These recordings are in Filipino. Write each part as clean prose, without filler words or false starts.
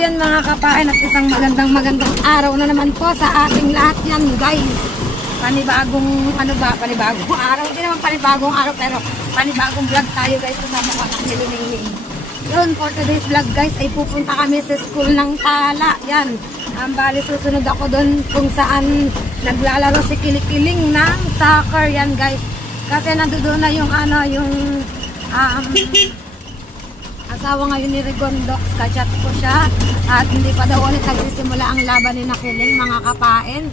yan mga kapain at isang magandang araw na naman po sa ating lahat yan guys. Panibagong panibagong araw. Hindi naman panibagong araw pero panibagong vlog tayo guys. Kasama ko ang Niluning. Yun, for today's vlog guys ay pupunta kami sa school ng Tala. Yan. Bali susunod ako doon kung saan naglalaro si Kilikiling ng soccer yan guys. Kasi nandoon na yung asawa ngayon ni Regondox, kachat ko siya at hindi pa daw ulit nagsisimula ang laban ni Nakiling mga kapain.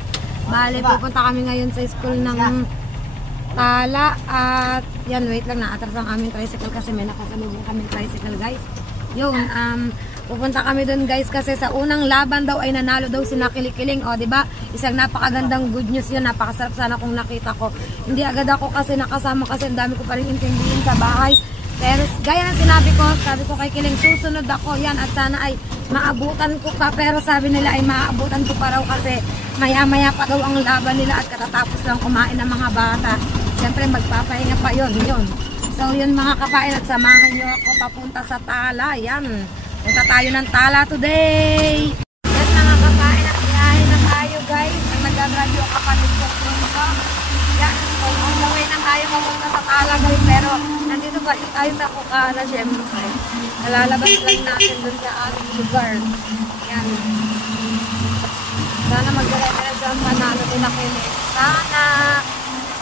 Bale, pupunta kami ngayon sa school ng Tala at yan, wait lang, naatras ang aming tricycle kasi may nakasalubong kaming tricycle guys. Yun, pupunta kami doon guys kasi sa unang laban daw ay nanalo daw si Nakiling. O, diba? Isang napakagandang good news yun, napakasarap sana kung nakita ko. Hindi agad ako kasi nakasama kasi ang dami ko pa rin intindihin sa bahay. Pero gaya ng sabi ko kay Kiling, susunod ako yan at sana ay maabutan ko pa. Pero sabi nila ay maabutan ko pa raw kasi maya-maya pa daw ang laban nila at katatapos lang kumain ng mga bata. Siyempre magpapahinga pa yun. So yun mga kapain at samahan nyo ako papunta sa Tala. Yan, punta tayo ng Tala today. Yan mga kapain at biyahe na tayo guys. Ang nag-radio kapatid ko po. Yan, on the way na tayo papunta sa Tala guys. Pero nandito pa tayo sa Kukana syempre. Nalalabas lang natin dun sa ating lugar. Yan. Sana magdala-dala dyan panalo nila Kiling. Sana.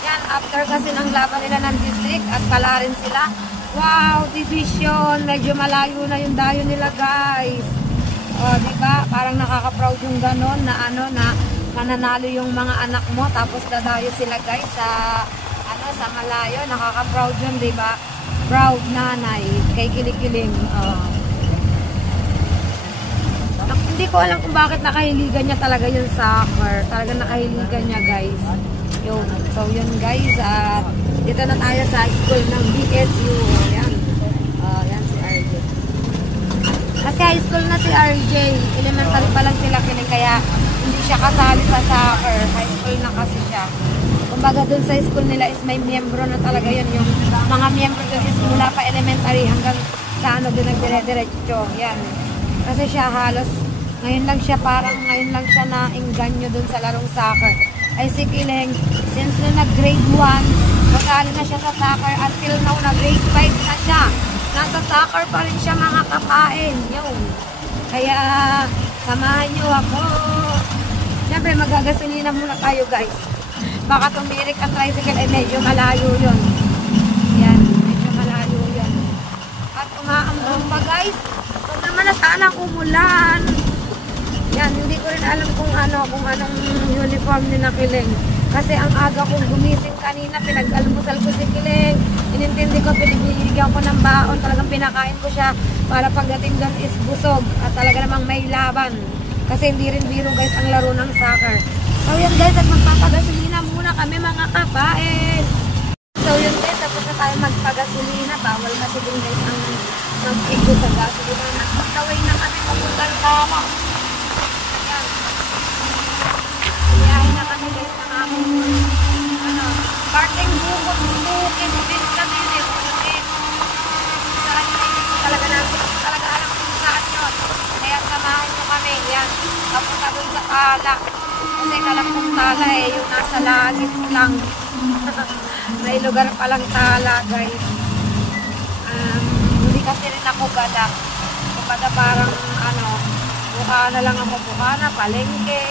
Yan, after kasi ng laban nila ng district at pala rin sila. Wow, division. Medyo malayo na yung dayo nila guys. O, diba? Parang nakaka-proud yung ganon na na mananalo yung mga anak mo tapos dadayo sila guys sa sa malayo. Nakaka-proud yun, diba? Proud nanay kay Kilikiling. Hindi ko alam kung bakit nakahiligan niya talaga yung soccer. Talaga nakahiligan niya guys. Yun. So yun guys, dito na tayo sa school ng BSU. Yan. Yan si RJ. Kasi high school na si RJ. Elementary pa lang sila Kiling kaya hindi siya kasali sa soccer. High school na kasi siya. Kumbaga dun sa school nila is may miyembro na talaga yun. Yung mga miyembro dun is mula pa elementary hanggang sa dun nagdire-diretso. Yan. Kasi siya halos, ngayon lang siya na-inganyo dun sa larong soccer. Ay si Kiling, since na nag-grade 1, kasali na siya sa soccer until now na grade 5 na siya. Nasa soccer pa rin siya mga kapain. Yun. Kaya, samahan nyo ako. Siyempre, magagasolina muna tayo guys. Baka tumirik ang tricycle ay medyo malayo yun. Yan, medyo malayo yun. At umaambang pa guys. Huwag naman na sanang umulan. Yan, hindi ko rin alam kung anong uniform ni Nakiling. Kasi ang aga kong gumising kanina, pinag-almusal ko si Kiling. Inintindi ko, pinibigyan ko ng baon. Talagang pinakain ko siya para pagdating doon is busog. At talaga namang may laban. Kasi hindi rin biro guys ang laro ng soccer. So yun guys, at magpapagasolina muna kami mga kapain. So yun guys, tapos na tayo magpagasolina. Bawal kasi din guys ang mag-igo sa gasolina. Nagpagkaway na kami papuntang Tama. Yan. Biyahe na kami guys ng aming parting bukod. Bukid din kami. Saan talaga natin. Talaga alam kung saan yun. Kaya samahan nyo kami. Yan. Papunta dun sa Tala. Kasi kalapong Tala yung nasa langit lang. May lugar palang Tala guys. Hindi kasi rin ako gala. Kumbaga parang Bukana lang ako. Bukana, palengke.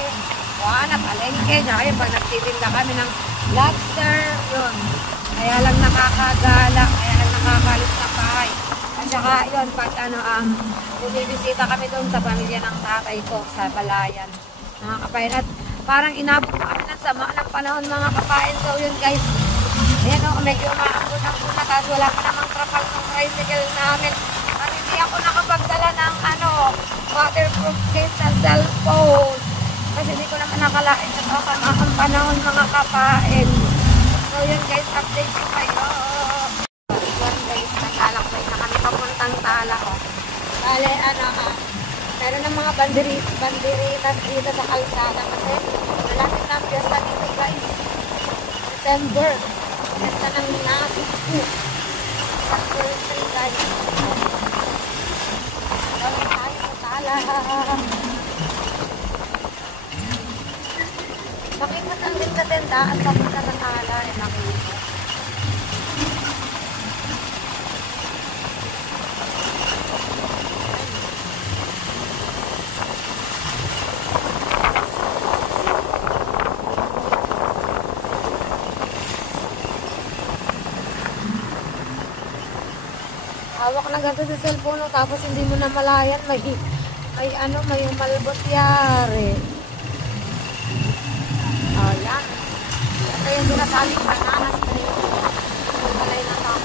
Tsaka yun, pag nagtitinda kami ng lobster, yun. Kaya lang nakakagala. Kaya lang nakakalis na bahay. At saka yun, pag bumibisita kami doon sa pamilya ng tatay ko sa Balayan. Mga kapain. At parang inabot kami ng sama ng panahon mga kapain. So yun guys. Ayan o, medyo umaambot ang una. Tapos wala pa namang trapal ng tricycle namin. At hindi ako nakapagdala ng waterproof case na cellphone. Kasi hindi ko naman nakalain na sama ang panahon mga kapain. So yun guys, update ko kayo. Yan guys, naglalakbay na kami papuntang Tala ko. Bale, meron ng mga banderitas dito sa kalsada kasi malapit na ang piyesta dito guys. December. Piyesta ng Nasiku. December 3 guys. Gawin tayo sa Tala. tala. Makikot lang din kasi ang daan papunta sa tala. Makikot. Hawak na ganito sa cellphone mo, tapos hindi mo na malayan, may malbot yari. Oh, yan. Ito yung sinasabing bananas na yun. Yung balay na tao.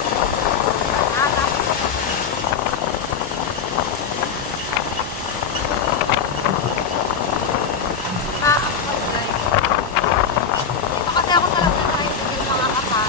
Bananas. Naakot guys. Dito kasi ako talaga na tayo sa mga kapa.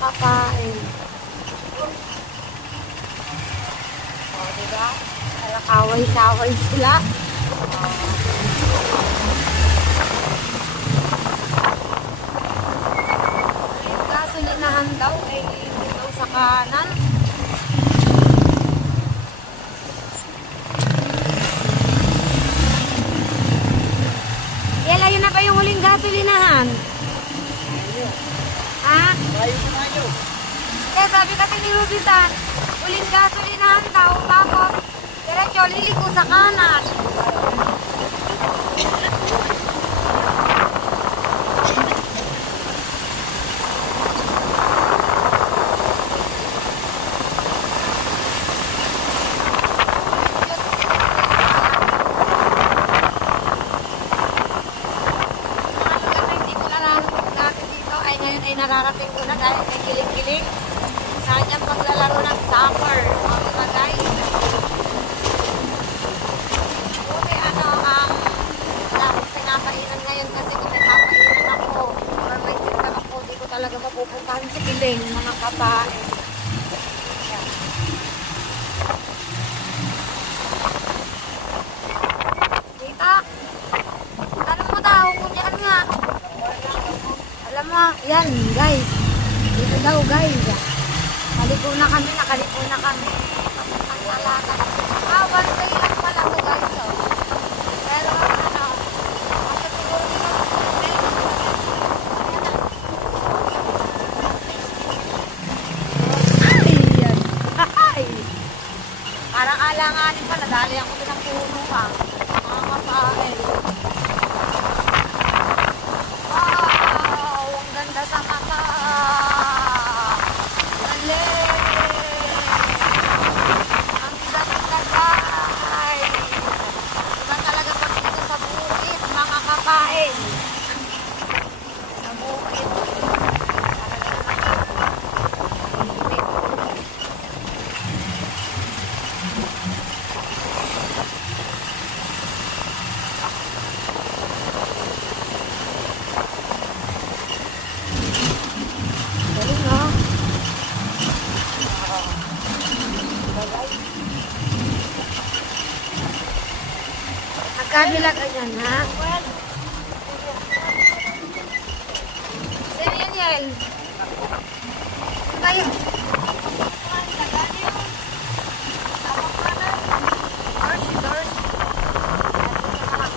Kapain. O, diba? Kaway-kaway sila. Gasolinahan daw ay dito sa kanan. Yun na ba yung huling gasolinahan? Ha? Kaya sabi kasi ni Rubitan, huling gasolinahan daw, tapos diretso liliko sa kanan. Nararating ko na dahil may kiling-kiling sa kanyang paglalaro ng soccer, mga guys. Buti wala akong pinapainan ngayon kasi kung may papainan ako or may tinta ako, di ko talaga mapupuntahan sa kiling, mga kapain. Yan. Tita, tanong mo daw kung diyan nga. Alam mo, yan guys. Dito daw guys. Nakaliko na kami. Ang lalata. One day lang pala ko guys. So. Pero kasi siguro ay, yan. Ay. Parang alanganin pa. Nadali ako din ang puno ha. Mga kapain. Sa mata. Dali. Ang ganda guys. Iba talaga pag dito sa bukid, mga kapain. Sa bukid. Magkano lang ganyan, ha? tricycle. Tayo.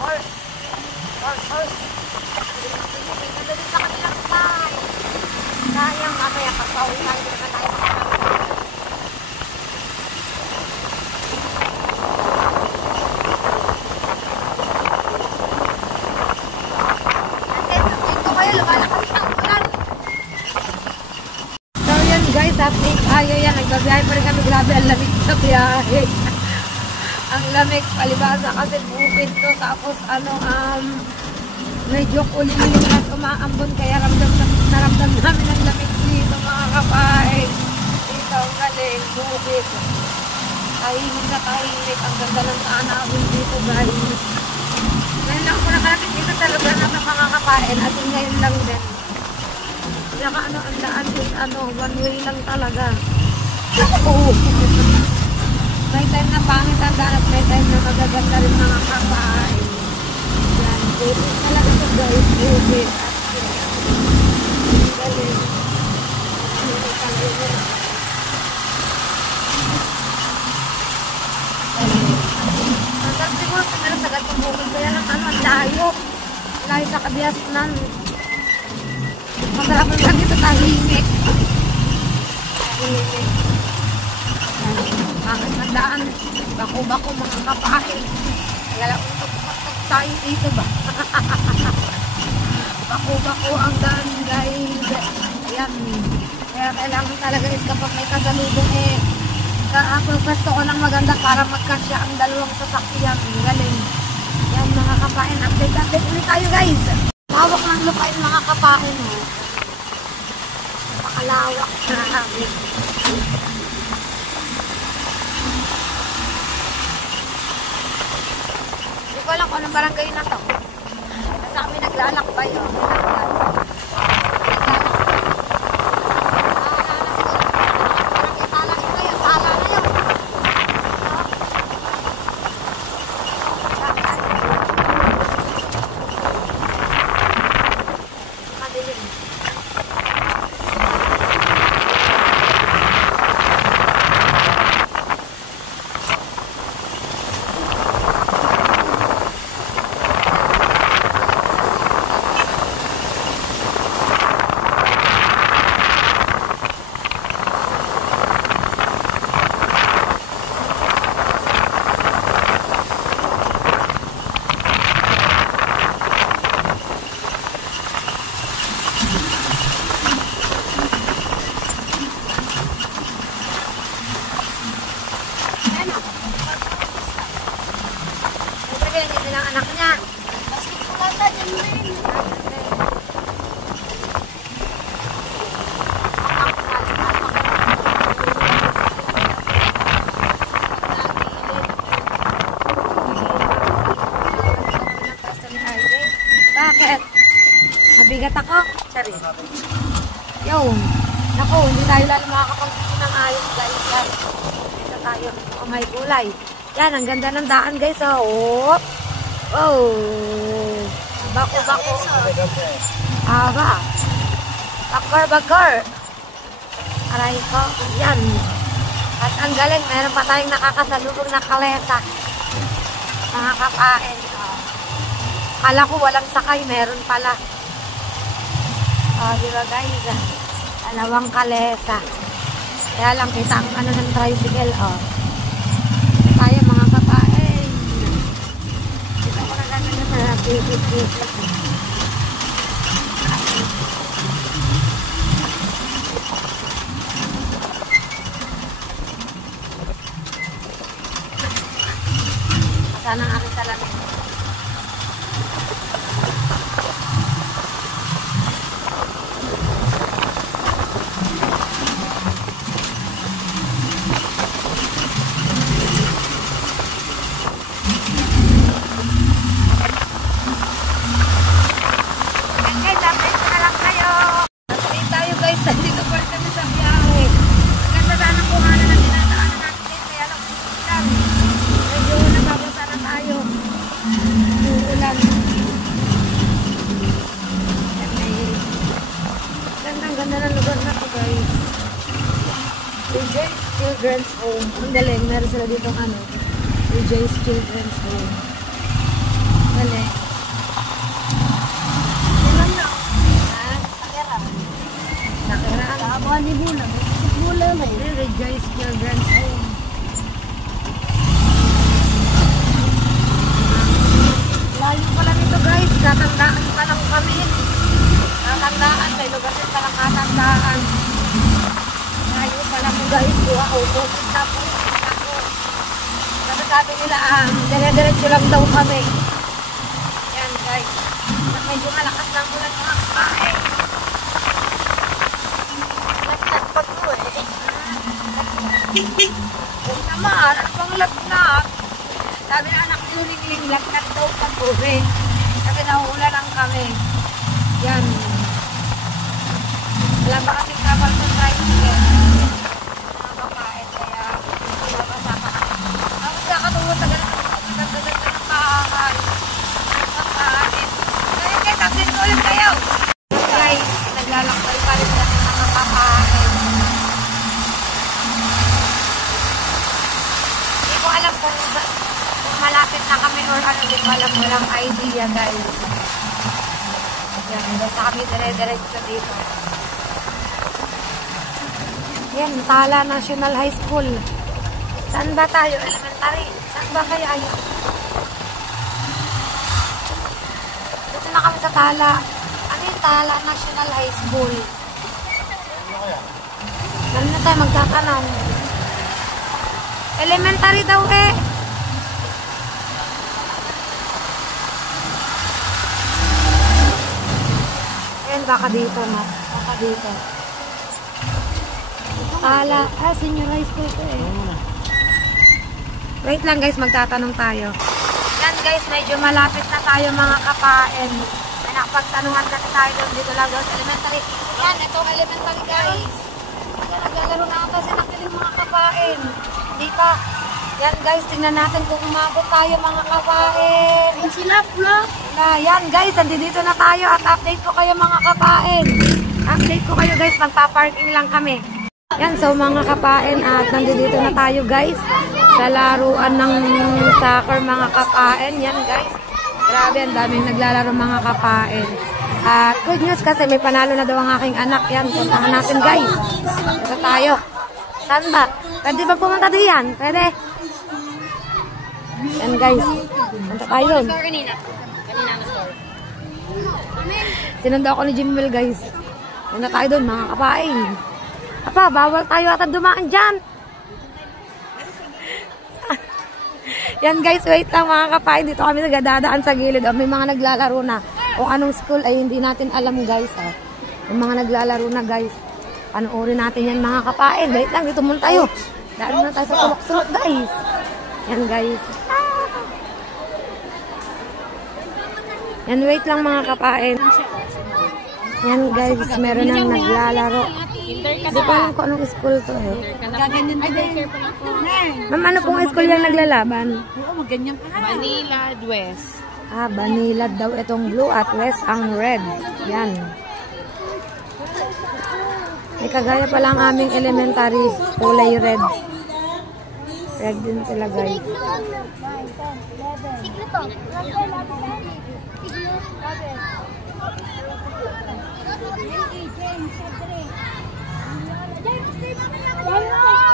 Horse. Horse. Ganda din sa kanilang bahay. Sayang, mamaya pagpauwi tayo din na tayo sa guys, update tayo yan. Nagbabiyahe pa rin kami. Grabe, ang lamig sa biyahe. Ang lamig, palibasa kasi bukid to. Tapos, medyo kuling-kuling at umaambon. Kaya naramdam namin ang lamig dito, mga kapain. Dito, ang galing, bukid. Tahimik na tahimik. Ang ganda ng tanawin dito, guys. Ngayon lang ako nakarating dito sa lugar ng mga kapain. At ngayon lang din. Saka ang daan is one way lang talaga. Oo. May time na pangit ang daan at may time na magaganda rin mga kapain. Yan, baby talaga ito guys, baby. Galing. Hanggang siguro pero sa gatong bukid kaya lang ang layo. Layo sa kabiasnan. Masarap lang ito, tahimik. Tahimik. Bakit nandaan? Bako-bako mga kapain. Kaya utok-utok tayo dito ba? Bako-bako ang daan, guys. Ayan. Kaya kailangan talaga is kapag may kasalubong pagpasto ko ng maganda para magkasya ang dalawang sasakyan. Galing. Yan mga kapain. Update ulit tayo, guys. Hawak ng lupain mga kapain. Napakalawak na kami. Hindi ko alam kung anong barangay na to. Basta kami naglalakbay. Anak niya. Basketball ata dyan din. Bakit? Nabigat ako? Sorry. Yo. Naku, hindi tayo lalo makakapagpili ng ayos guys. Yan. Dito tayo. Oh, may kulay. Yan, ang ganda ng daan guys. Oh. Oh, bako-bako. Aba. Bakar. Aray ko. Yan. At ang galing, meron pa tayong nakakasalubong na kalesa. Mga kapain. Kala ko walang sakay, meron pala. Diba guys? Dalawang kalesa. Kaya lang kita ang ng tricycle. Tayo mga kapain. Saan ang aking salamin? Dito pa rin kami sa biyahe. Ganda sana ang kuhanan ng dinadaanan natin. Kaya lang, medyo nababasa na tayo. Rejoice Children's Home. Ang galing. Meron sila dito ano. Rejoice Children's Home. Galing. Ilan na? Ha? Nakira. Nakira. Nakaba ni Bula. Bula mo. Rejoice Children's Home. Layo pala nito guys. Katandaan pa lang kami. Katandaan. May lugar din palang katandaan. Layo pala mo guys. Buha o. Bukit na po. Sabi nila, dire-diretso lang daw kami. Yan guys. Medyo malakas lang ulan mga kapain. Lagnat pa po eh. Huwag naman, ano pang lagnat? Sabi na anak ni Luling, lagnat daw pa po eh. Kasi nahuula lang kami. Yan. Wala ba kasi travel to tricycle? Mga kapain, kaya pinabasa pa kami. Nakakatulog sa ganun ng bahay. Kakain. Kaya guys, update ko ulit kayo. Guys, naglalakbay pa rin natin mga kakain. Hindi ko alam kung malapit na kami or ano, hindi ko alam, walang idea guys. Yan, basta kami dire-diretso dito. Yan, Tala National High School. Saan ba tayo? Elementary. Saan ba kaya yun? Dito na kami sa Tala. Ano yung Tala National High School? Ano na tayo magkakanan? Elementary daw eh. Ayan, baka dito ma. Baka dito. Tala. Senior high school ko eh. Wait lang guys, magtatanong tayo. Yan guys, medyo malapit na tayo mga kapain. May nakapagtanungan kasi tayo doon dito lang doon sa elementary. Yan, ito elementary guys. Naglalaro na ako kasi nakiling mga kapain. Hindi pa. Yan guys, tingnan natin kung umabot tayo mga kapain. Sila pula. Yan guys, dito na tayo at update ko kayo mga kapain. Update ko kayo guys, magpa-parking lang kami. Yan, so mga kapain at nandito na tayo guys sa laruan ng soccer mga kapain. Yan guys, grabe, ang daming naglalaro mga kapain. At good news kasi may panalo na daw ang aking anak. Yan, puntahan natin guys. Ito tayo. Saan ba? Pwede ba pumunta diyan? Pwede. Yan guys, punta tayo doon. Sinundo ako ni Jimmy Mel guys. Punta tayo doon mga kapain. Apa, bawal tayo ata dumaan dyan. Yan guys, wait lang mga kapain. Dito kami nagadadaan sa gilid. May mga naglalaro na. Kung anong school ay hindi natin alam guys. May mga naglalaro na guys. Panoorin natin yan mga kapain. Wait lang, dito muna tayo. Daan na tayo sa sulok-sulok guys. Yan guys. Yan, wait lang mga kapain. Yan guys, meron nang naglalaro. Hindi ko alam kung anong school to eh. Ma'am, ano pong school yung naglalaban? Oo, maganyan pa. Manila, West. Manila daw itong blue at West ang red. Yan. May kagaya pa lang aming elementary, kulay red. Red din sila guys.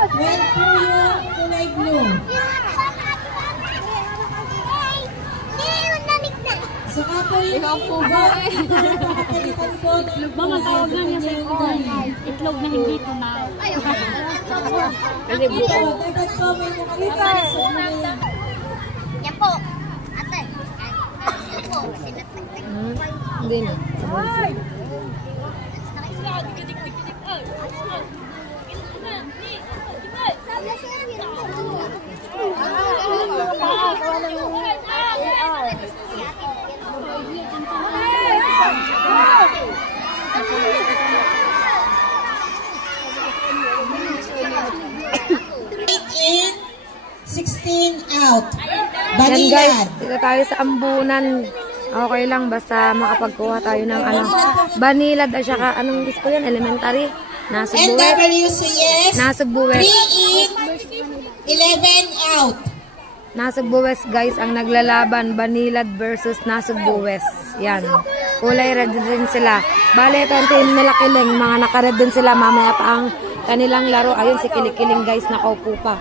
Red po yung kulay blue. Saka po yung nakapalitan po. Mama, tawag na niya sa corn. Itlog na hindi ko na. Dapat po may nakalitan sa blue. Yan po. Ate. Yan po. Sinatagtag. Hindi na. In, 16 out. Yan guys, Banilad. dito tayo sa ambunan. Okay lang, basta makapagkuha tayo ng ano, Banilad at saka anong school yan? Elementary? NWCS, Nasugbu 3 West. in, 11 out. Nasugbu West guys ang naglalaban. Banilad versus Nasugbu West. Yan. Kulay red din sila. Bale, ito ang team nila Kiling. Mga naka-red din sila. Mamaya pa ang kanilang laro. Ayun si Kiling guys. Nakaupo pa.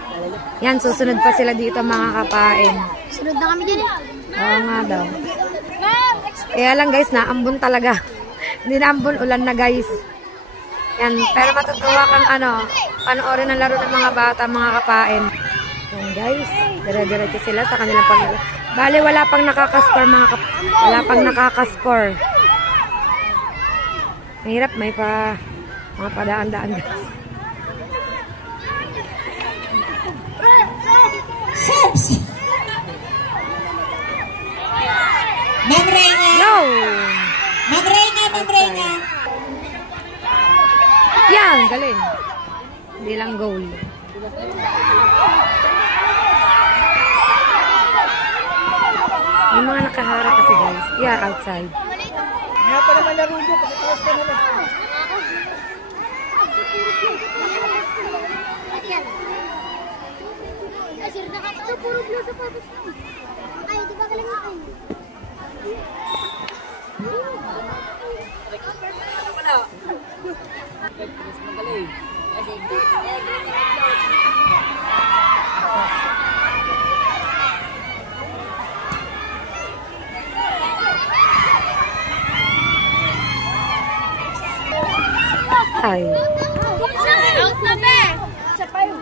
Yan, susunod pa sila dito mga kapain. Sunod na kami dyan. Oo nga daw. Kaya lang guys, naambon talaga. Hindi naambon, ulan na guys. Yan, pero matutuwa kang panoorin ang laro ng mga bata, mga kapain. Yan guys, dire-diretso sila sa kanilang paglaro. Bale, wala pang nakaka-score wala pang nakaka-score. Mahirap, may mga padaan-daan guys. Subs! Ma'am Reyna! No! Ma'am Reyna! Yan, galing. Hindi lang goal. May mga nakahara kasi guys. Yeah, outside. Nga pa naman laro nyo, pakitawas ka naman. Ay, sir, nakakita. Puro blue sa purpose. Ay, di ba galing natin? Ay. Out na be! Isa pa yun.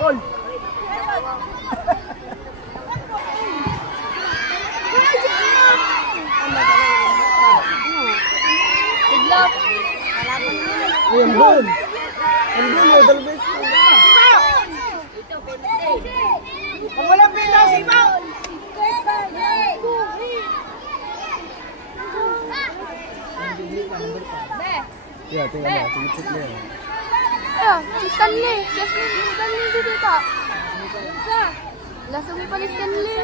Ball! Ayun, ball! Ang gulo, dalbes. Pag walang pitaw, sipaw! Yeah, tingnan mo. Tingit na yan. Si Stanley. Si Stanley dito. Lasawin pa ni Stanley.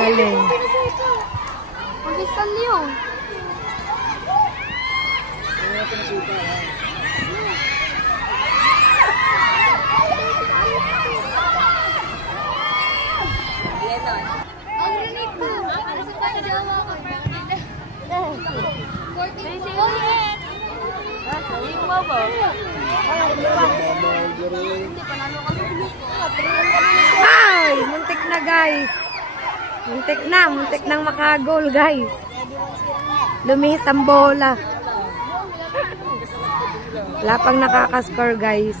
Galing. Si Stanley oh. Ay! Muntik na guys. Muntik nang makagol guys. Lumihis ang bola. Wala pang nakaka-score guys.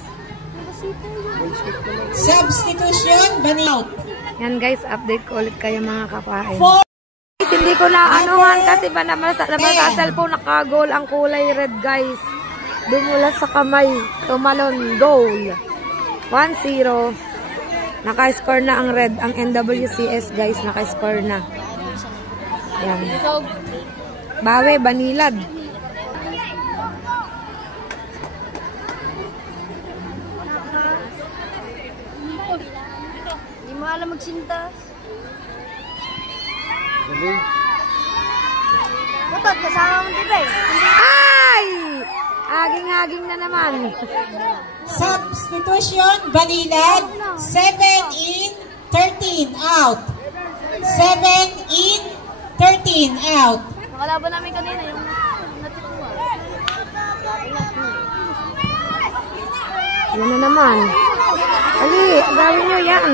Substitution, Banilad. Yan guys, update ko ulit kayo mga kapain. 4 Hindi ko na anuhan kasi ba naman sa cellphone nakagol ang kulay red guys. Dumula sa kamay. Tumalon. Goal. 1-0. Naka-score na ang red. Ang NWCS guys. Naka-score na. Yan. Bawe. Banilad. Hindi mo alam magsinta. Galing. Butod, kasama mo diba eh. Ay! Aging-aging na naman. Substitution, Banilad. 7 in, 13 out. 7 in, 13 out. Nakalaban namin kanina yung natikuha. Yan na naman. Ali, gawin nyo yan.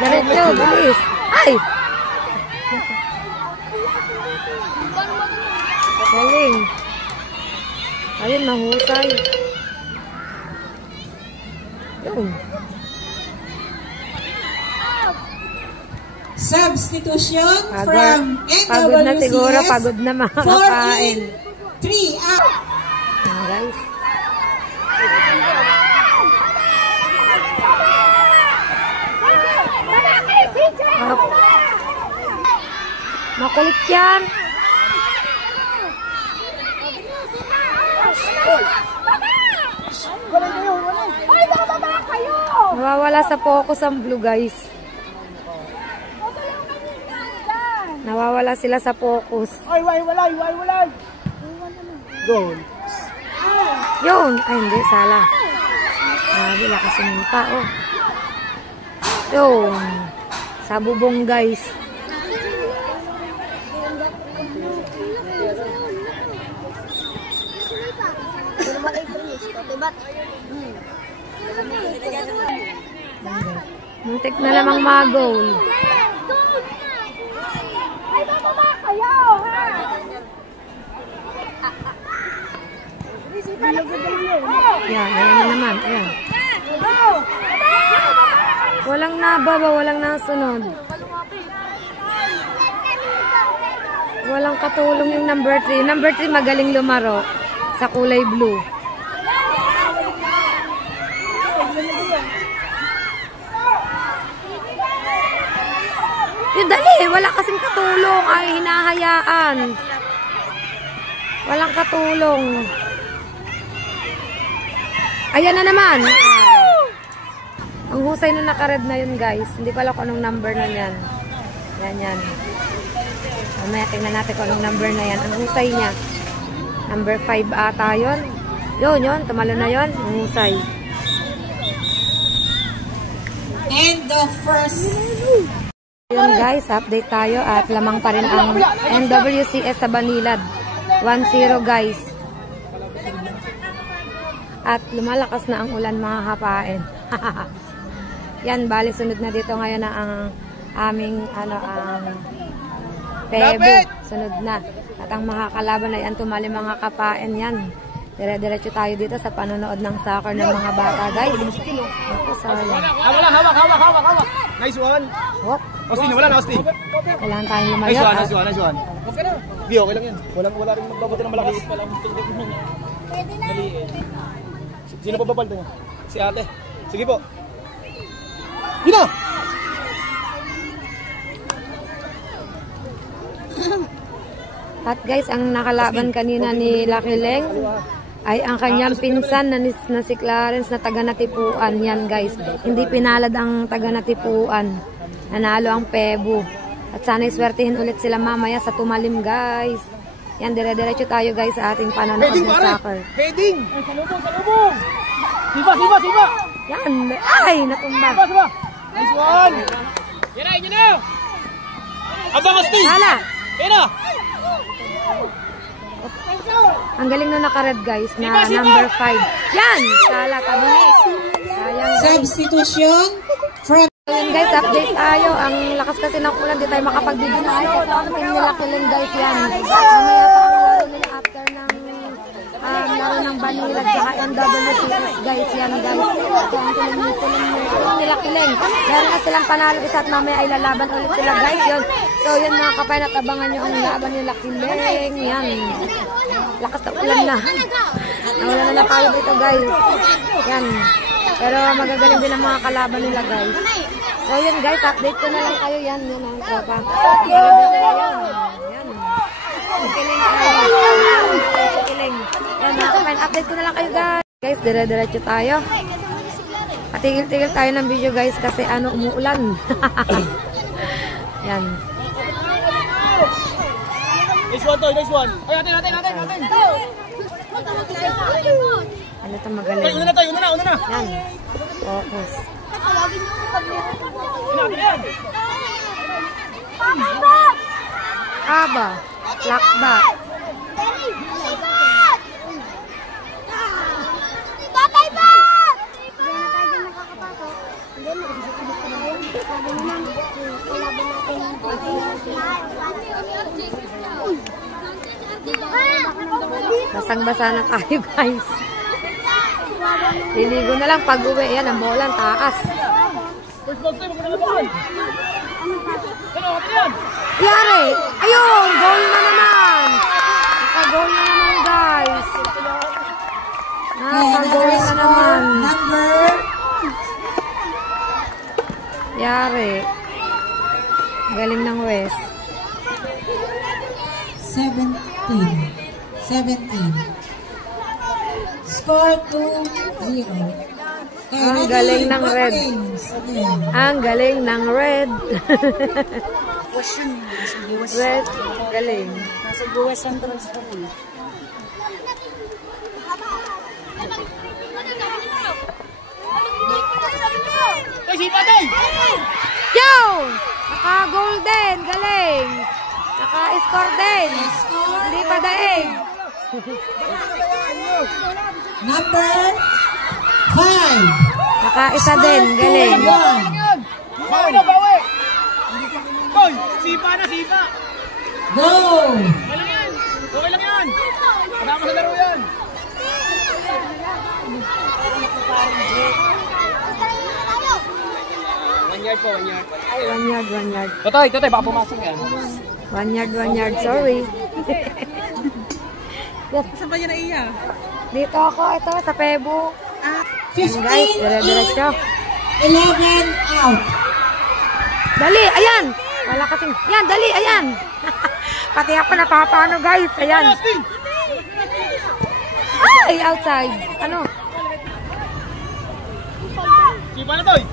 Diretso, bilis. Ay! Galing. Ayun, mahusay. Yun. Substitution Pagod. from Pagod na siguro. NWCS. Pagod na mga 4 kapain. in, 3 out. Yan guys. Makulit yan. Galing kayo, galing. Nawawala sa focus ang blue, guys. Nawawala sila sa focus. Ay, walay. Goal. Yun. Ay, hindi. Sala. Grabe, lakas yung pa, oh. Yun. Sa bubong, guys. Muntik na lamang mag-goal. Ay, bababa kayo, ha? Yan, ayan na naman. Ayan. Walang nababa, walang nasunod. Walang katulong yung number 3. Number 3 magaling lumaro sa kulay blue. Yun, dali. Wala kasing katulong. Ay, hinahayaan. Walang katulong. Ayan na naman. Ang husay na naka-red na yun, guys. Hindi pala kung anong number na yan. Yan. Mamaya tingnan natin kung anong number na yan. Ang husay niya. Number 5 ata yun. Yun. Tumalo na yun. Ang husay. End of first. Yun, guys. Update tayo. At lamang pa rin ang NWCS sa Banilad. 1-0, guys. At lumalakas na ang ulan, mga kapain. Yan, bali sunod na dito ngayon na ang aming ang Pebo. Sunod na. At ang makakalaban ay ang tumali, mga kapain. Yan. Dire-diretso tayo dito sa panonood ng soccer ng mga bata, guys. Ako, sayang. Hawak. Nice one. Hop. Austin, wala na, Austin. Kailangan tayong lumayo. Nice one. Okay na. Hindi, okay lang yan. Wala rin magbabuti ng malaki. Pwede na. Sino pa babal niya? Si ate. Sige po. Yun na! At guys, ang nakalaban kanina ni Lucky Leng ay ang kanyang pinsan na si Clarence na taga Natipuan. Yan, guys. Hindi pinalad ang taga Natipuan. Nanalo ang Pebo. At sana'y swertihin ulit sila mamaya sa tumalim, guys. Yan, dire-diretso tayo, guys, sa ating panonood ng soccer. Heading! Salubong! Siba! Yan! Ay! Natumba! Nice one! Yan na! Abang, Austin! Hala! Yan na! Ang galing na naka-red, guys, na number 5. Yan! Sala, tabi. Sayang, guys. Substitution from Ayan, guys, update tayo. Ang lakas kasi ng ulan, di tayo makapagbigay na ay ito ang pinilaki-ling, guys, yan. Mamaya pa ang laro nila after ng laro ng Banilad saka NWCS, guys, yan, guys. Ito ang pinilaki-ling. Meron na silang panalo at mamaya ay lalaban ulit sila, guys, yun. So, yun, mga kapay, natabangan nyo ang laban nila Kiling, yan. Lakas ng ulan na. Nawala na tayo dito, guys. Yan. Pero magagaling din ang mga kalaban nila, guys. So, yun, guys. Update ko na lang kayo. Yan, yun ang tropa. Yan. Kiling. Yan, update ko na lang kayo, guys. Guys, dire-diretso tayo. Patigil-tigil tayo ng video, guys, kasi umuulan. Yan. Nice one. Ay, natin. Ano ito magaling? Ay, una na. Yan. Focus. Aba. Lakba. Tatay ba? Basang-basa na tayo, guys. Liligo na lang pag-uwi. Yan, ang bolang taas. Yari! Ayun! Goal na naman! Naka-goal na naman, guys. Naka-goal na naman. number Yari. Galing ng West. 17. Score 2-0. Ang galing ng red. Ang galing ng red. Red, galing. Nasa Buwes Central School. Yo! Naka-golden, galing. Naka-score din. Hindi pa daig. Number 5. Naka-isa din, galing. Bawi na, bawi! Hoy! Sipa na, sipa! Go! Okay lang yan! Okay lang yan! Kasama sa laro yan! 1 yard po, 1 yard. Ay, 1 yard, 1 yard. Totoy, baka pumasok yan. 1 yard, 1 yard. Sorry. Saan ba yun na iya? Dito ako, ito, sa Pebu. Yan 15 guys, dire-diretso. 11 out. Dali, ayan! Wala kasing, yan, dali, ayan! Pati ako napapano guys, ayan. Ay, outside. Ano? Sipa na, Toy!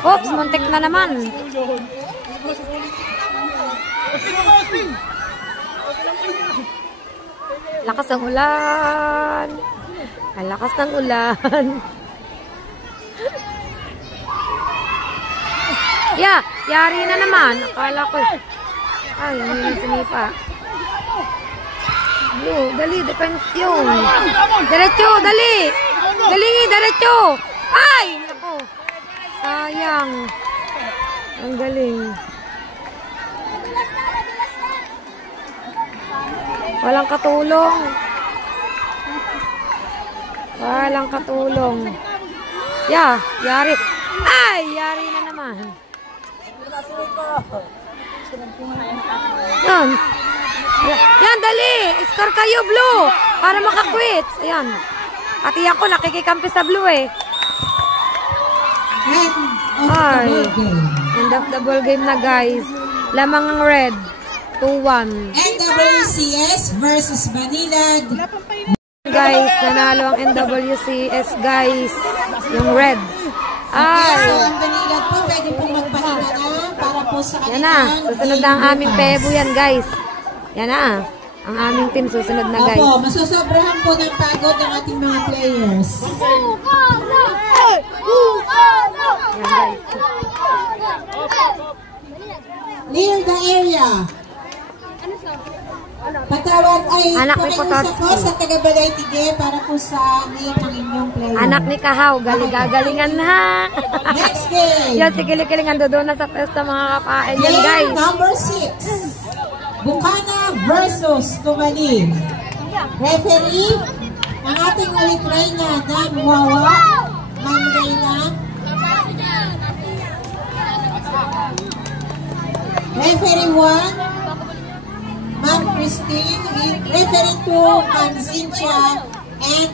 Oops, muntik na naman. Lakas ng ulan. Ang lakas ng ulan. Yeah, yari na naman. Akala ko. Ay, hindi na sinipa. Blue, dali, defense yun. Diretso, dali. Galingi, diretso. Ay, naku. Sayang. Ang galing. Walang katulong. Walang katulong. Yeah, yari. Ay, yari na naman. Yan. Yan, dali. Score kayo, Blue. Para makakwit. Ayan. Pati ako, nakikikampi sa Blue eh. End of the ball game na guys. Lamang ang red. 2-1. NWCS versus Banilad. Guys, nanalo ang NWCS guys. Yung red. Okay, so Ay. ang Banilad po, pwede pong magpahinga na para po sa Yan na. Susunod na ang aming Pebu yan guys. Yan na. Ang aming team susunod na guys. Opo, masosobrahan po ng pagod ng ating mga players. Yan guys. Near the area. Patawag ay Anak ni pakiusap Pototski. po sa taga-Balay Tige para po sa name ng inyong player. Anak ni Kahaw. Gagalingan na. Next game. Yan, si Kili-Kiling ando doon na sa pesta mga kapain yan Game guys. number 6. Bukana versus Tumalin. Referee, ang ating ulit Reyna ng Wawa. Ma'am Reyna. Referee 1. Ma'am Christine, referee 2, Ma'am Cynthia, and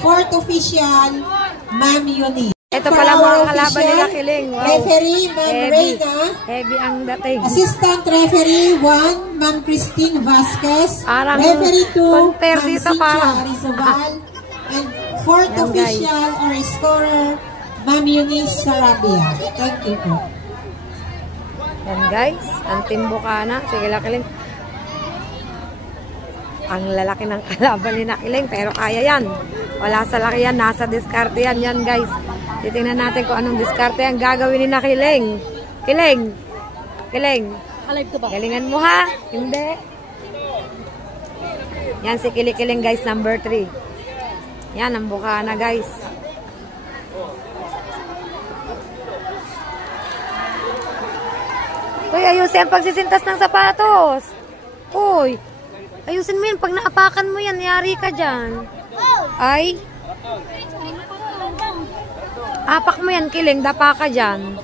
fourth official, Ma'am Eunice. Ito pala mga kalaban nila Kiling. Wow. Referee, Ma'am Heavy. Reyna. Heavy ang dating. Assistant referee 1, Ma'am Christine Vasquez. Parang Referee 2, compare Ma'am dito Cynthia parang. Arizobal. And fourth Yan, official or scorer, Ma'am Eunice Sarabia. Thank you po. Yan guys, ang team Bukana. Sige Kiling. Ang lalaki ng kalaban ni Nakiling, pero kaya yan. Wala sa laki yan, nasa diskarte yan. Yan guys. Titingnan natin kung anong diskarte ang gagawin ni Nakiling. Kiling. Kiling. Alive ka ba? Galingan mo ha. Hindi. Yan si Kili-Kiling guys, number 3. Yan ang Bukana guys. Uy, ayusin ang pagsisintas ng sapatos. Uy. Ayusin mo yan. Pag naapakan mo yan, yari ka dyan. Ay. Apak mo yan, Kiling. Dapa ka dyan.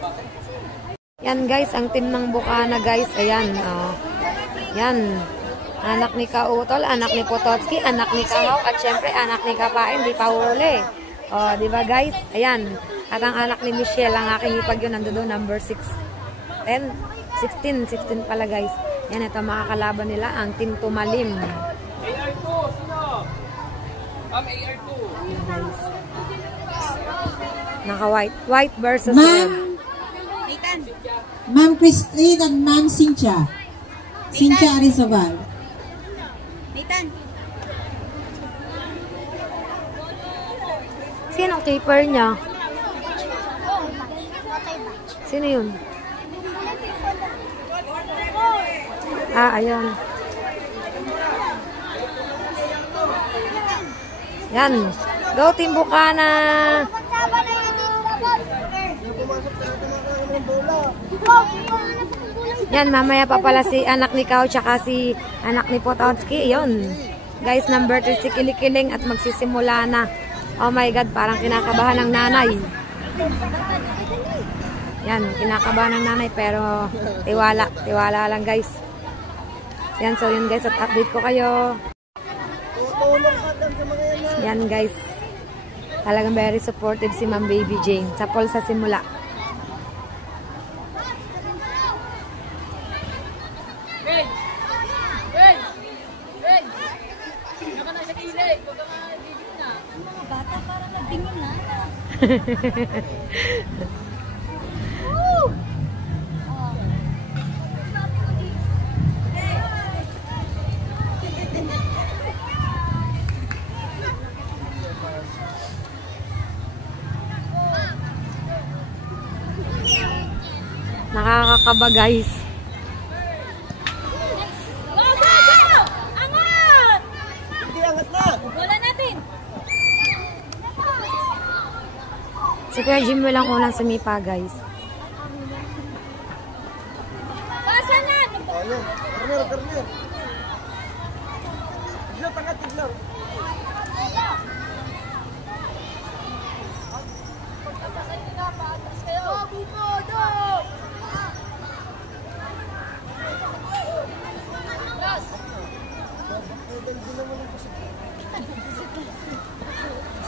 Yan, guys. Ang team ng Bukana, guys. Ayan. Oh. Yan. Anak ni Kautol, anak ni Potocki, anak ni Kahawk, at syempre anak ni Kapain, di pa huli. O, di ba guys? Ayan. At ang anak ni Michelle, ang aking ipag yun, nando doon, number 6. 10, 16 pala guys. Yan, ito makakalaban nila, ang Team Tumalim. AR2, sino? AR2. Guys. Naka-white. White versus red. Ma'am Christine and Ma'am Cynthia. Cynthia Arizabal. Sino ang keeper niya? Sino yun? Ah, ayan. Yan. Go, Team Bukana! Yan, mamaya pa pala si anak ni Kao tsaka si anak ni Potocki. Yun. Guys, number 3 si Kilikiling at magsisimula na. Oh my God, parang kinakabahan ng nanay. Yan, kinakabahan ng nanay pero tiwala. Tiwala lang guys. Yan, so yun guys, at update ko kayo. Yan guys. Talagang very supportive si Ma'am Baby Jane. Sa Paul sa simula. Bata parang nagtingin na. Nakakakaba guys. Go, go, go! Angat! Hindi, angat na! Wala natin. Si Kuya Jim mo lang unang sumipa guys. Basa na! Ayun, corner. Tignan, tangat, tignan.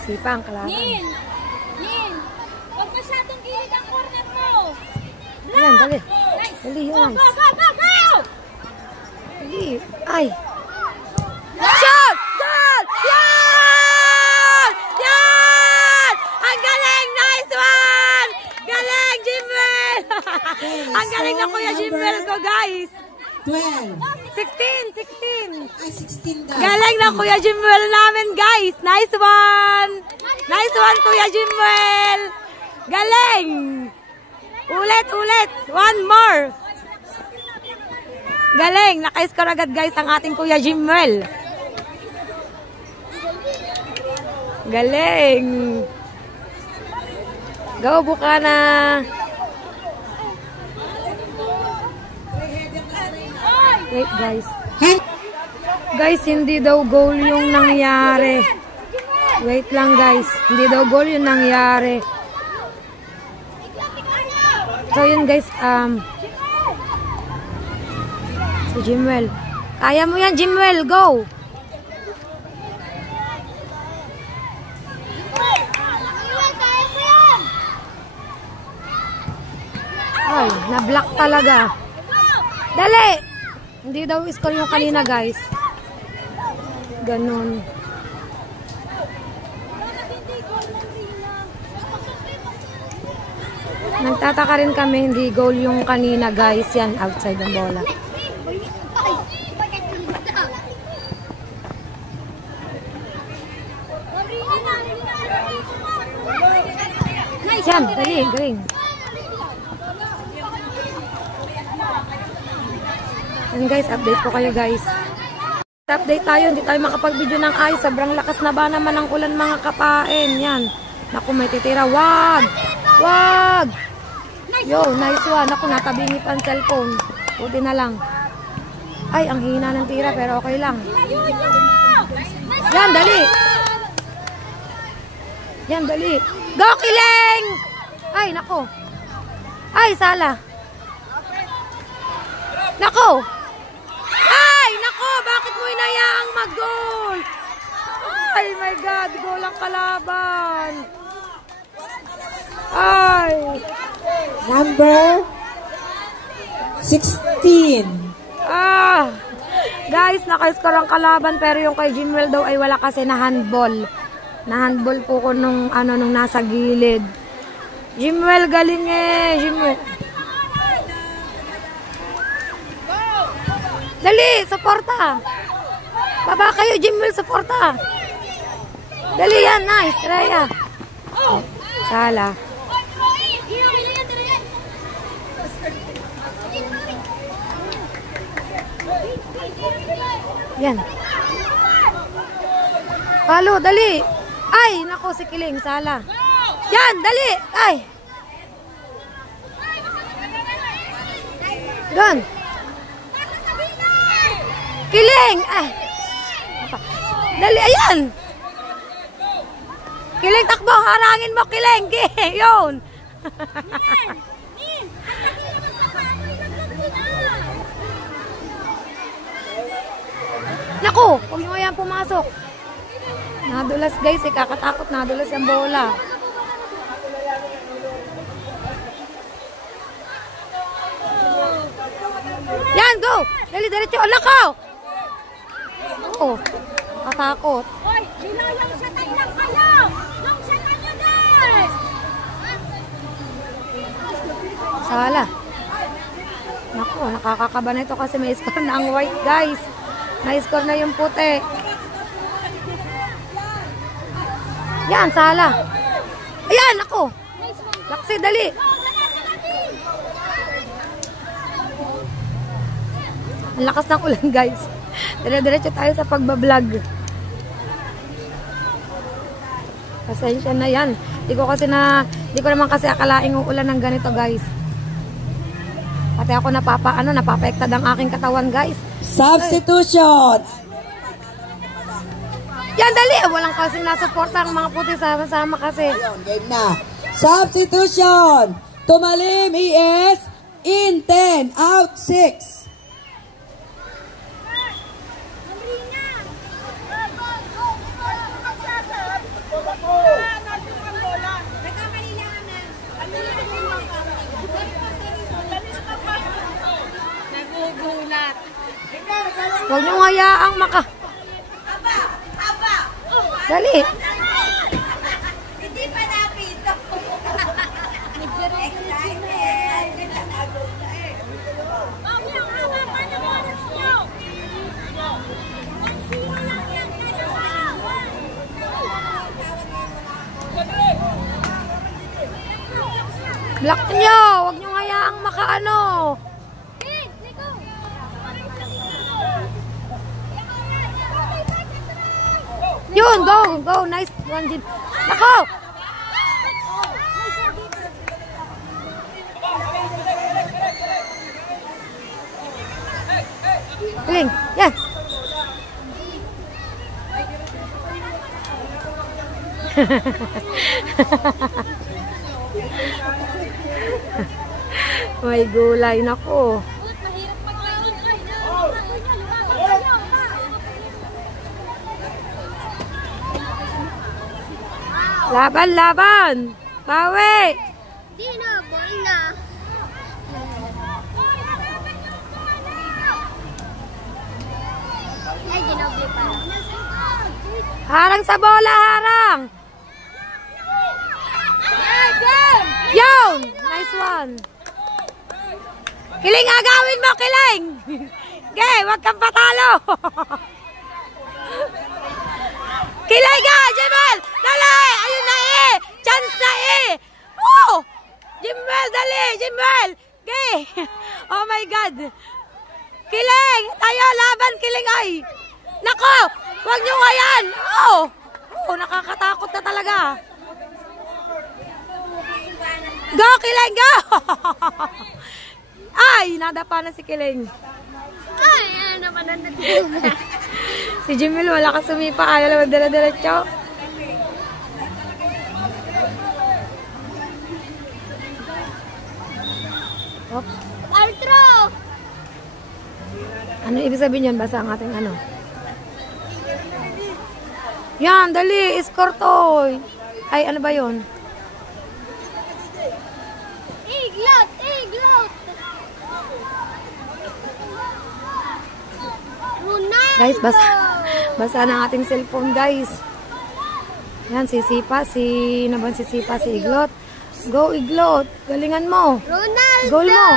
Sipa ang kalaban. Nin! Huwag masyadong gilid ang corner mo. Ayan, dali. Nice! Dali, Go, yun. go, go, go, go! Dali. Ay! Shot! Goal! Yan! Yan! Ang galing! Nice one! Galing, Jimmel! Ang galing na Kuya Jimmel ko, guys! 12. 16! Ay, 16 daw. Galing na Kuya Jimmel namin, guys! Nice one! Nice one, Kuya Jimmel! Galing! Ulit! One more! Galing! Naka-score agad, guys, ang ating Kuya Jimmel. Galing! Go, Bukana! Wait, guys. Guys, hindi daw goal yung nangyari. Wait lang, guys. Hindi daw goal yung nangyari. So, yun, guys. Si Jimwell. Kaya mo yan, Jimwell. Go! Ay, na-block talaga. Dali! Hindi daw score yung kanina, guys. Ganun. Nagtataka rin kami, hindi goal yung kanina, guys. Yan, outside ng bola. Yan, dali, galing. And guys, update ko kayo, guys. Update tayo, hindi tayo makapag-video ng ayos. Sobrang lakas na ba naman ang ulan, mga kapain. Yan. Naku, may titira. Wag! Wag! Yo, nice one. Naku, natabingi pa ang cellphone. Buti na lang. Ay, ang hina ng tira, pero okay lang. Yan, dali! Yan, dali. Go, Kiling! Ay, nako. Ay, sala. Nako! Ay, nako! Bakit Ay, my God. Goal ang kalaban. Ay. Number 16. Guys, naka-score ang kalaban pero yung kay Jinwell daw ay wala kasi na handball. Na handball po ko nung nasa gilid. Jinwell, galing eh. Jinwell. Dali, suporta. Baba kayo, Jinwell, suporta. Dali yan, nice. Raya. Sala. Yan. Palo, dali. Ay, nako si Kiling, sala. Yan, dali. Ay. Gan. Kiling. Ay. Dali, ayan. Kiling, takbo. Harangin mo, Kiling. Yun. Naku, huwag nyo yan pumasok. Nadulas guys, kakatakot, nadulas yung bola. Yan, go! Dali, diretso. Lakaw! Oo, katakot. Hoy, yung shotay lang kayo! Yung shotay nyo guys! Sala. Naku, nakakakaba na ito kasi may score na ang white guys. May score na yung puti. Yan, sala. Ayan, ako. Laksi, dali. Ang lakas ng ulan guys. Dire-diretso tayo sa pagbablog. Pasensya na yan. Di ko naman kasi akalaing uulan ng ganito guys. Pati ako napapaektad ang aking katawan guys. Substitution. Yan, dali. Walang kasing nasuporta ang mga puti sama-sama kasi. Game na. Substitution. Tumalim ES in 10 out 6. Huwag niyong hayaang Dali. Hindi pa napito. Block niyo. Huwag niyong hayaang makaano. Yun, go. Nice one, Jin. Nako! Kiling, yan. May gulay, nako. Laban! Bawi! Di na, ball na. Ay, dinoble pa. Harang sa bola, harang! Yun! Nice one! Kiling, agawin mo, Kiling! Okay, wag kang patalo! Kiling ka, Jimel! Dali! Ayun na eh! Chance na eh! Oh! Jimel, dali! Jimel! Okay! Oh my God! Kiling! Tayo, laban, Kiling ay! Nako! Wag nyo nga yan! Oh! Oh, nakakatakot na talaga! Go, Kiling! Go! Ay! Nadapa na si Kiling. Ay, ano naman ang natin. Si Jimel, wala ka sumipa. Ayaw lang magdala-diretso. Oh. Altro! Ano ibig sabihin yan? Basta ang ating ano. Yan, dali. Score toy. Ay, ano ba yun? Iglot! Iglot! Ronaldo! Guys, basa ng ating cellphone, guys. Yan, sisipa. Naban sisipa si Iglot. Go, Iglot. Galingan mo. Ronaldo! Goal mo.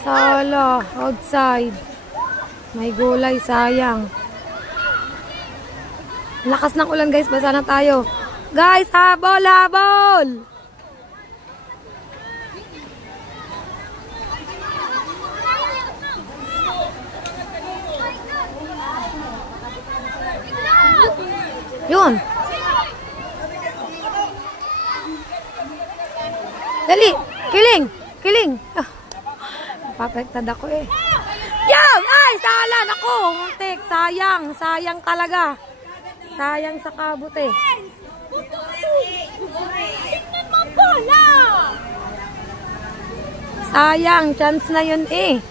Sala. Outside. May gulay. Sayang. Lakas ng ulan, guys. Basa na tayo. Guys, habol, habol! Yun. Dali. Kiling. Kiling. Ah. Napapektad ako eh. Yan! Ay! Sala! Naku! Muntik. Sayang. Sayang talaga. Sayang sa kabut eh. Sayang. Chance na yun eh.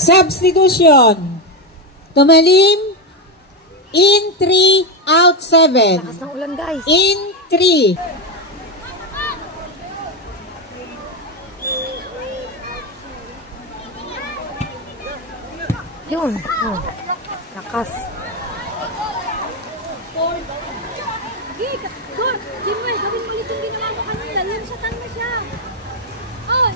Substitution. Tumalim. In 3, out 7. Lakas ng ulan, guys. In 3. Yun. Oh. Lakas. Jinwell, gawin mo ulit yung ginawa mo kanina. Yan, shatan mo siya. Oy!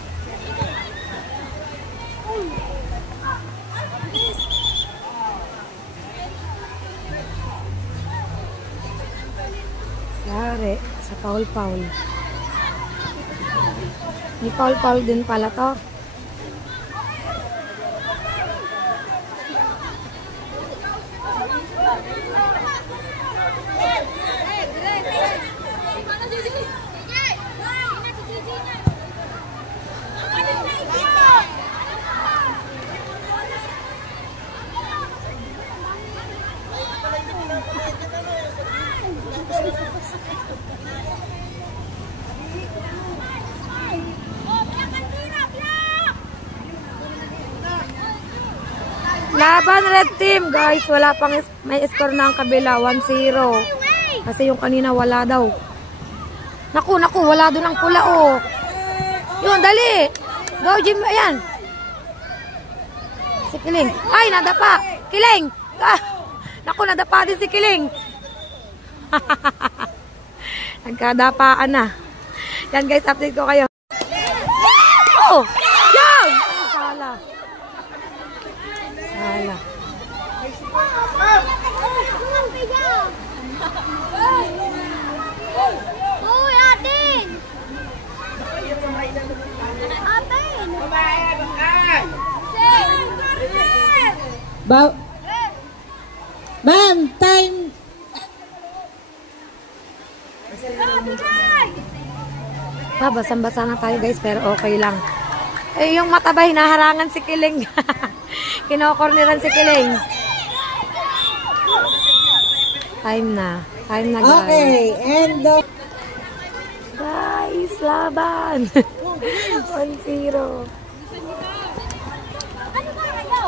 Yari. Sa paul-paul. May paul-paul din pala to. Laban red team, guys. Wala pang may score na ang kabila. 1-0. Kasi yung kanina wala daw. Naku, naku. Wala doon ang pula, oh. Yun, dali. Go, Jim. Ayan. Si Kiling. Ay, nadapa. Kiling. Ah, naku, nadapa din si Kiling. Nagkadapaan na. Yan, guys. Update ko kayo. Oh! Yan! Sala. Sala. Uy, atin! Atin! Ma'am, time. Basang-basa na tayo, guys, pero okay lang. Eh, yung mataba, hinaharangan si Kiling. Kinokorneran si Kiling. Time na. Time na, guys. Okay, and Guys, laban. 1-0. Ano ba kayo?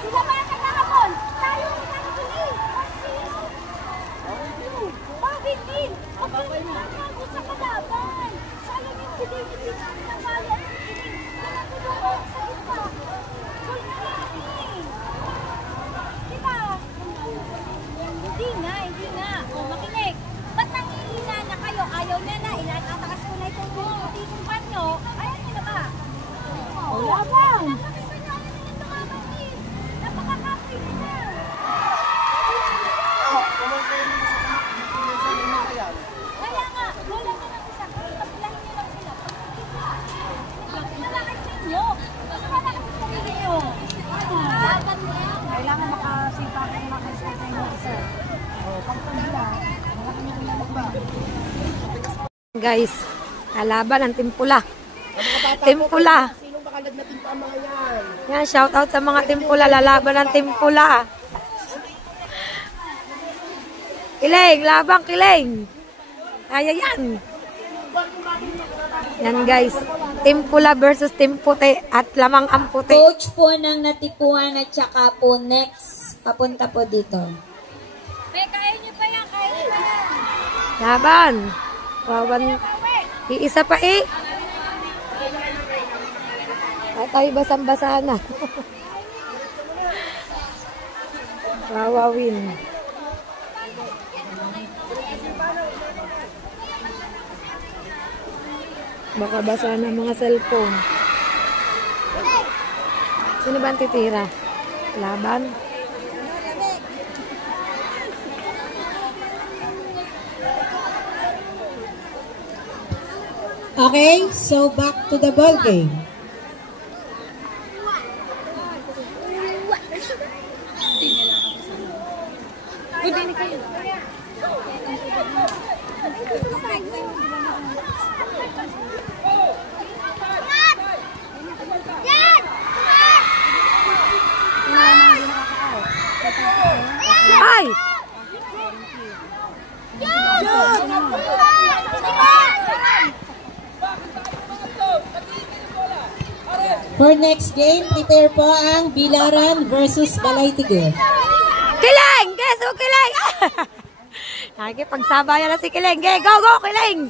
Sila ba ang nagkakapon? Tayo ang nagkakapunin. Bakit din? Ang pinagkakapo sa kalaban. Sayang yung pinigil ng bayan. Pinagkakapo sa gitna. Diba? Hindi nga. O, makinig. Ba't nangihina na kayo? Ayaw na na. Inatakas ko na itong puting panyo. Ayaw nyo na ba? Wala bang? Napakakapoy na. Kaya nga, wala na lang isa. Paglahin nyo lang sila. Nalakad sa inyo. Nalakad sa inyo. Kailangan makasipa ka na kayo sa inyo, sir. Guys, kalaban ang timpula. Timpula. lalagnatin pa ang mga yan. Yan, shout out sa mga timpula. Lalaban ng timpula. Kiling, labang kiling. Kaya yan. Yan guys. Timpula versus timputi at lamang ang puti. Coach po ng Natipuan at saka po next papunta po dito. Kain niyo pa yan, kain niyo pa yan. Laban. Wawan. Iisa pa eh. At tayo basang-basa na. Wawawin. Baka basa na mga cellphone. Sino ba ang titira? Laban? Okay, so back to the ball game. Ay! For next game, prepare po ang Bilaran versus Balay-Tigil. Kiling! Guess who, Kiling? Nakikipagsabayan na si Kiling. Go, go, Kiling!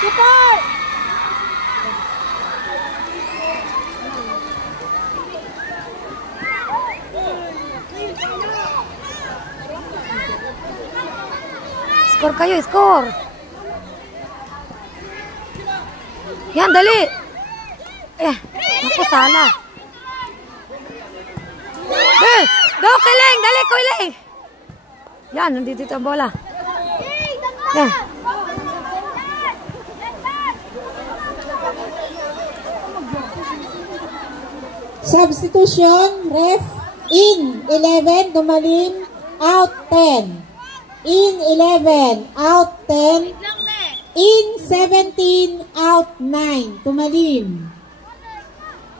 Support! Score kayo, score! Yan, dali! Naku, sala. Go, Kiling! Dali, Kiling! Yan, nandito ang bola. Yan. Substitution, ref, in 11, Dumalim, out 10. In 11, out 10. In 17, out 9. Tumalim.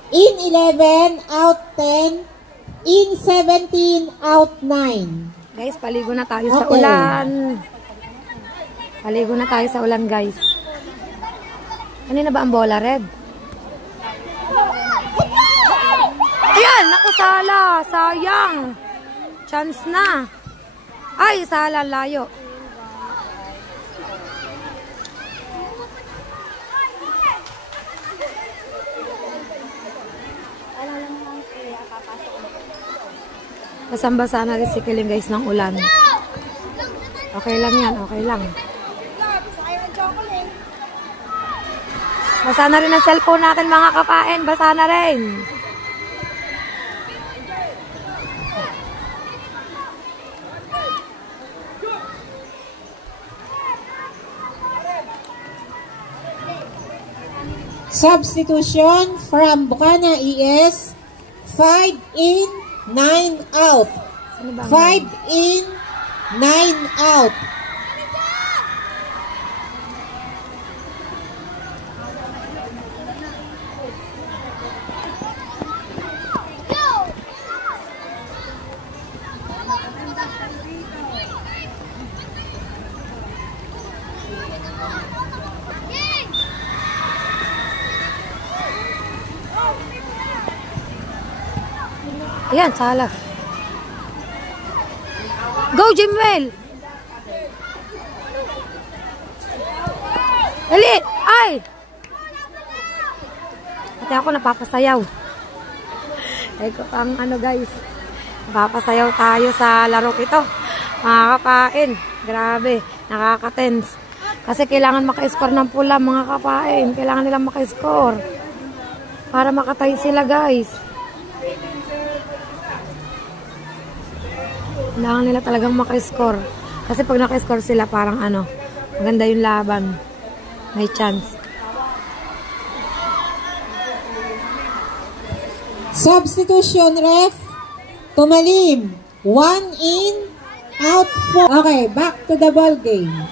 In 11, out 10. In 17, out 9. Guys, paligo na tayo sa ulan. Paligo na tayo sa ulan, guys. Kanina ba ang bola, Red? Ayan, naku, sala. Sayang. Chance na. Ay, sala, layo. Basang-basa na rin si Kiling, guys, ng ulan. Okay lang yan, okay lang. Basa na rin ang cellphone natin, mga kapain. Basa na rin. Substitution from Bukana ES, 5 in, 9 out. 5 in, 9 out. Ayan, sala. Go, Jimwell! Dali! Ay! Pati ako napapasayaw. Ay ko pang ano, guys. Napapasayaw tayo sa laro ito. Mga kapain. Grabe. Nakaka-tense. Kasi kailangan maka-score ng pula, mga kapain. Kailangan nilang maka-score. Para makatay sila, guys. Kailangan nila talagang maka-score. Kasi pag naka-score sila, parang ano, maganda yung laban. May chance. Substitution, ref. Tumalim. 1 in, out 4. Okay, back to the ball game.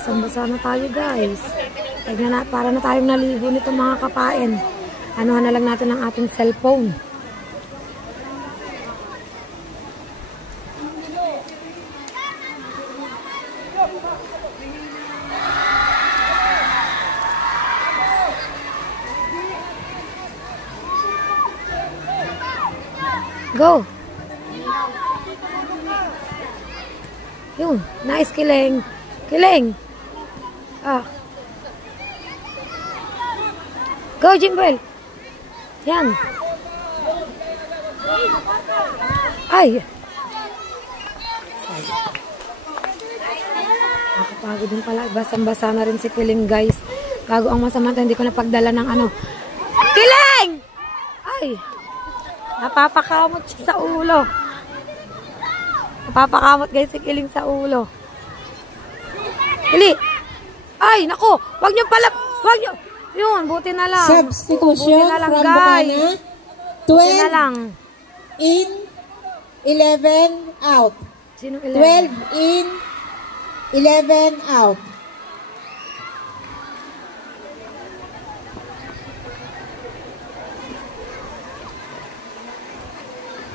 Basang-basa na tayo guys. Tignan na, para na tayong naligo nito mga kapain. Anuhan na lang natin ang ating cellphone. Go! Yun, nice Kiling. Kiling! Ah. Go, Jimbel! Yan. Ay! Nakapagod din pala. Basang-basa na rin si Kiling, guys. Gago ang masamanta. Hindi ko napagdala ng ano. Kiling! Ay! Napapakamot siya sa ulo. Napapakamot guys si Kiling sa ulo. Kili! Ay, naku! Wag niyo pala! Wag niyo! Yun, buti na lang. Substitution buti na lang, from guys. Bukana. Buti na 12 lang. in, 11 out. Sinong 12 in, 11 out.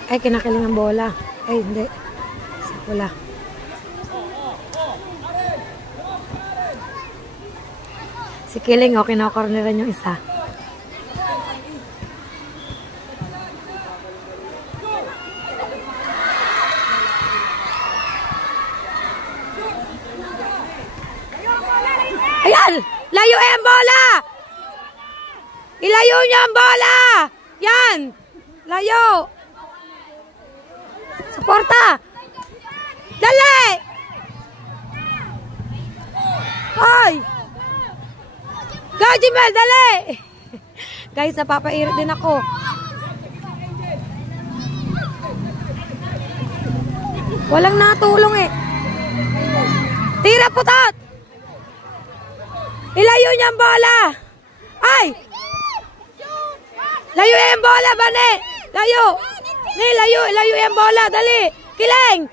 Ay, kinakiling ang bola. Ay, hindi. Sa pula. Si Kiling, okay na corneran yung isa. Ayan! Layo ang bola! Ilayo niyo ang bola! Yan! Layo! Suporta! Dali! Hoy! Go, Jimel! Dali! Guys, napapairit din ako. Walang natulong eh. Tira putot! Ilayo niya ang bola! Ay! Layo yung bola, Bane! Layo! Layo yung bola, dali! Kiling!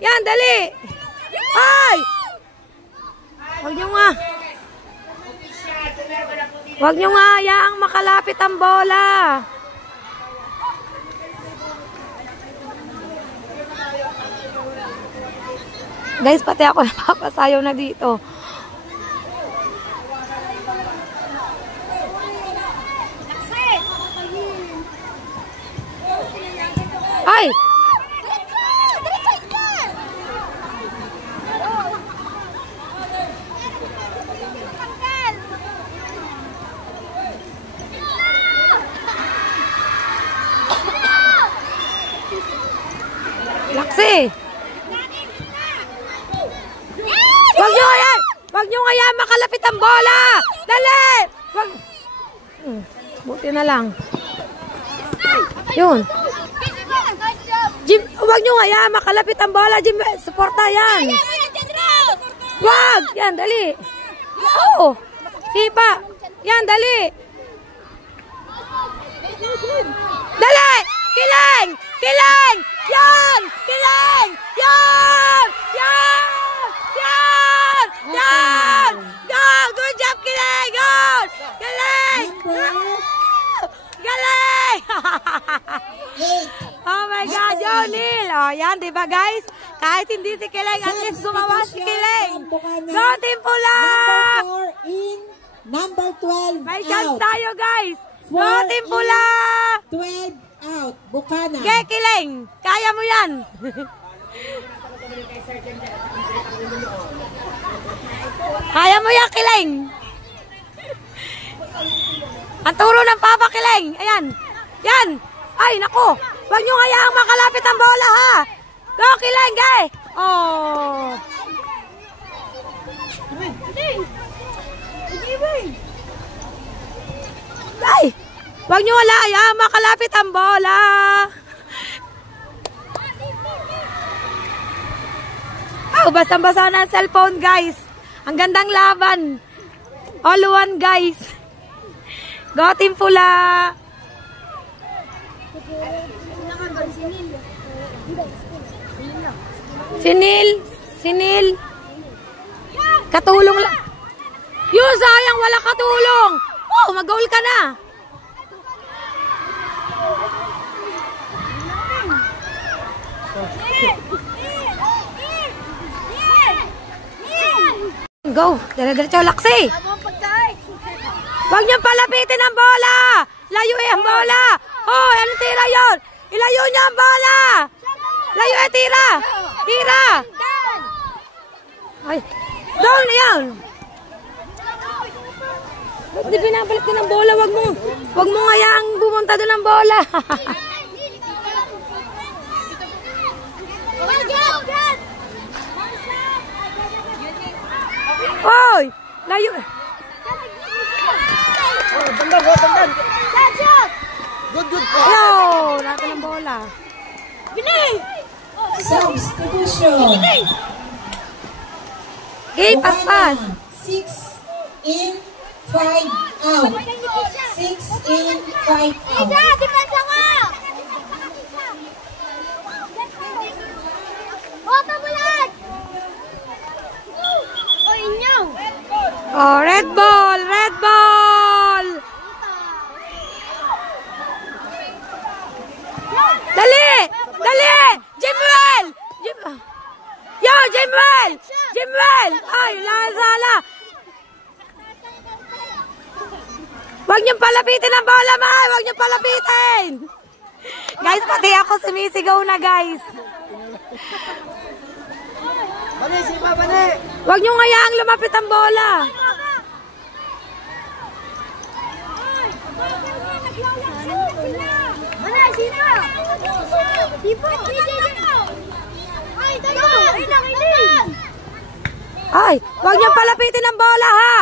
Yan, dali! Ay! Huwag nyo nga! Huwag nyo nga hayaang makalapit ang bola! Guys, pati ako napapasayaw na dito. Ay! Laksi! Wag nyo nga yan makalapit ang bola! Dali! Wag... Buti na lang. Yun. Jim, wag nyo nga yan makalapit ang bola. Jim, suporta yan. Wag! Yan, dali. Oo. Sipa. Yan, dali. Dali! Kiling! Kiling! Yan! Kiling! Yan! Yan! Yan! Yan! Go! Good job, Kiling! Good! Kiling! Galing! Oh my God, Jonil! O, yan, diba guys? Kahit hindi si Kiling, at least gumawa si Kiling. Go, Team Pula! Number 4 in, number 12 May chance out. tayo, guys! Go, Team Pula! 12 out. Bukana. Okay, Kiling! Kaya mo yan! Kaya mo yan, Kiling! Ang turo ng Papa Kiling! Ayan! Yan! Ay, naku! Huwag nyo hayaang makalapit ang bola, ha! Go, Kiling! Gay! Oh! Ay! Huwag nyo hayaang makalapit ang bola! Oh, basang-basa na ang cellphone, guys! Ang gandang laban! All one, guys! Go, Team Pula! Sinil! Sinil! Katulong lang. Yun, sayang, wala katulong. Oh, mag-goal ka na. Go, dire-diretso, laksi. Huwag niyong palapitin ang bola. Layuin ang bola. Oh, anong tira yun? Ilayo niya ang bola. Layuin, tira. Tira. Ay, down na yan. Ba't di pinabalik din ang bola? Wag mo ngayaang bumunta doon ang bola. Hoy! Layo! Tandang! Good! Yo! Natin ang bola. Substitution. Okay, pas. 6 in, 5 out. 6 in, 5 out. Depensa nga! Bota mo yan! O, inyo! Oh, red ball! Red ball! Dali! Dali! Jimwell! Yo, Jimwell! Jimwell! Ay, sala! Huwag niyong palapitin ang bola, May! Huwag niyong palapitin! Guys, pati ako sumisigaw na, guys. Bani, sipa, bani! Huwag niyong hayaang lumapit ang bola. Manay, sino? Tipo! Ay, dalo! Ay, nakinig! Ay, huwag niyong palapitin ang bola, ha?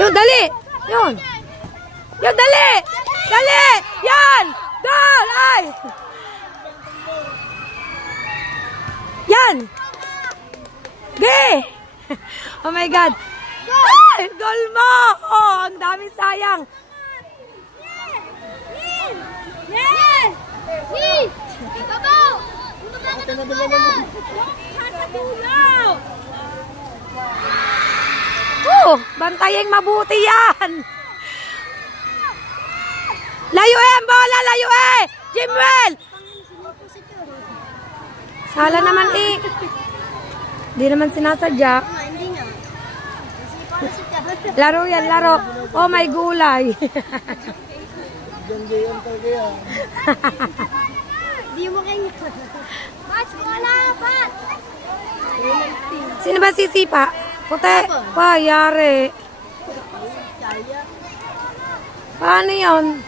Yun, dali! Yun! Yun, dali! Dali! Yan! Goal! Ay! Yan! Ge! Oh my God! Ay! Goal mo! Oh, ang dami sayang! Yan! Ni! Babaw! Bumaba ka ng bola! Sa dulo! Oh, bantayeng mabuti yan! Layo ang bola! Layo eh! Jimwell! Sala naman eh. Di naman sinasadya. Hindi nga. Laro yan, laro. Oh, may gulay. Ganda talaga yan. Di mo kayo. Match, bola! Pat! Sino ba sisipa? Puti. Payari. Paano yun?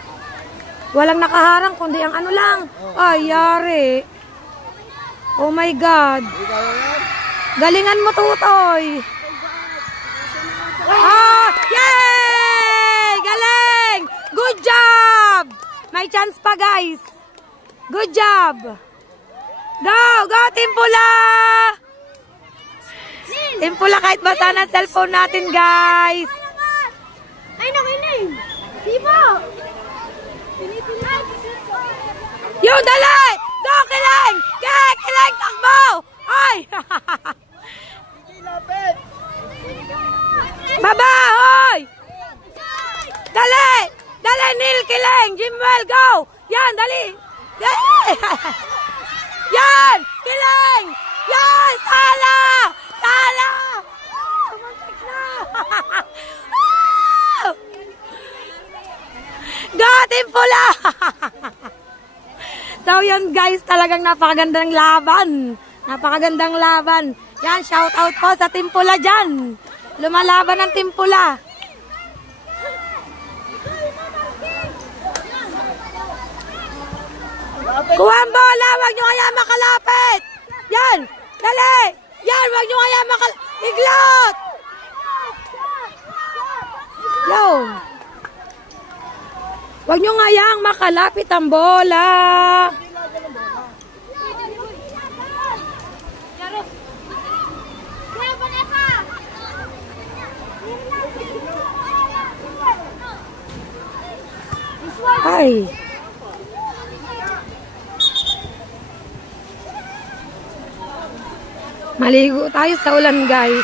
Walang nakaharang, kundi ang ano lang. Payari. Oh my God. Galingan mo, Tutoy. Ah! Yay! Galing! Good job! May chance pa, guys. Good job. Go! Go, Team Pula! Team Pula, kahit basa na cellphone natin, guys. Ay, nakinig! Tipo! Yung dali! Go, Kiling! Kiling, takbo! Ay! Baba, hoy! Dali! Dali, Neil, Kiling! Jimwell, go! Yan, dali! Yan! Kiling! Yan! Sala! Sala! Tumuntik na! Go, Team Pula! So yun guys, talagang napakagandang laban. Napakagandang laban. Yan, shout out po sa Team Pula dyan. Lumalaban ang Team Pula. Kuha ang bola, wag nyo kaya makalapit. Yan, dali. Yan, wag nyo kaya iglot. Yan. Wag nyo ngayang makalapit ang bola. Ay. Maligo tayo sa ulan, guys.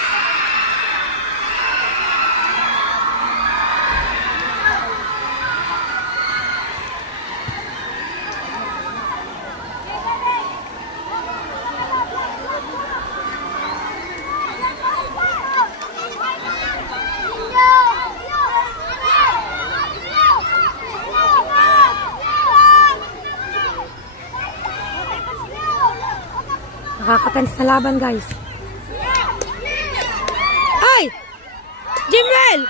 Nakakatens na laban, guys. Ay! Jimwell!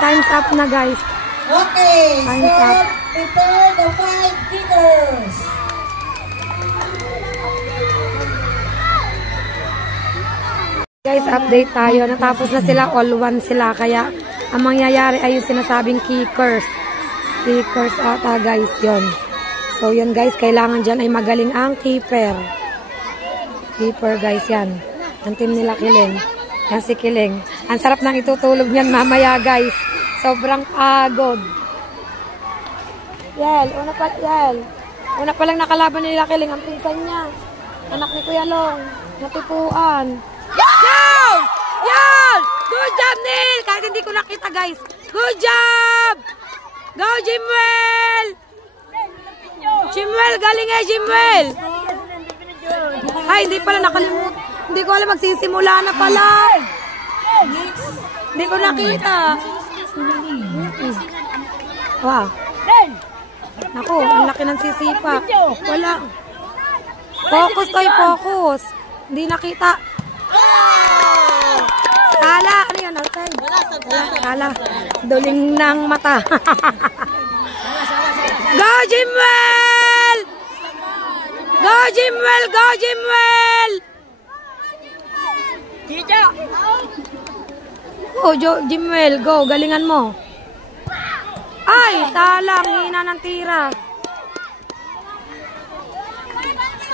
Time's up na, guys. Okay, Time's so up. prepare the 5 kickers. Guys, update tayo. Natapos na sila. All one sila. Kaya, ang mangyayari ay yung sinasabing kickers. Kickers ata, guys. Yun. So, yun, guys. Kailangan dyan ay magaling ang keeper. Keeper, guys. Yan. Ang team nila, Kiling. Yan si Kiling. Ang sarap nang itutulog niyan mamaya, guys. Sobrang pagod. Una pa lang nakalaban nila, Kiling. Ang pinsan niya. Anak ni Kuya Long. Natipuan. Yan! Yan! Good job, Neil! Kahit hindi ko nakita, guys. Good job! Go, Jimwell! Jimwell, galing eh, Jimwell! Ay, hindi pala nakalimutan. Hindi ko alam, magsisimula na pala. Hindi ko nakita. Wow. Naku, ang laki ng sisipa. Wala. Focus tayo, focus. Hindi nakita. Sala, ano yan? Outside. Sala. Duling ng mata. Go, Jimwell! Go, Jimwell! Go, Jimwell! Oh, Jimwell, go. Galingan mo. Ay, talang. Hina ng tira.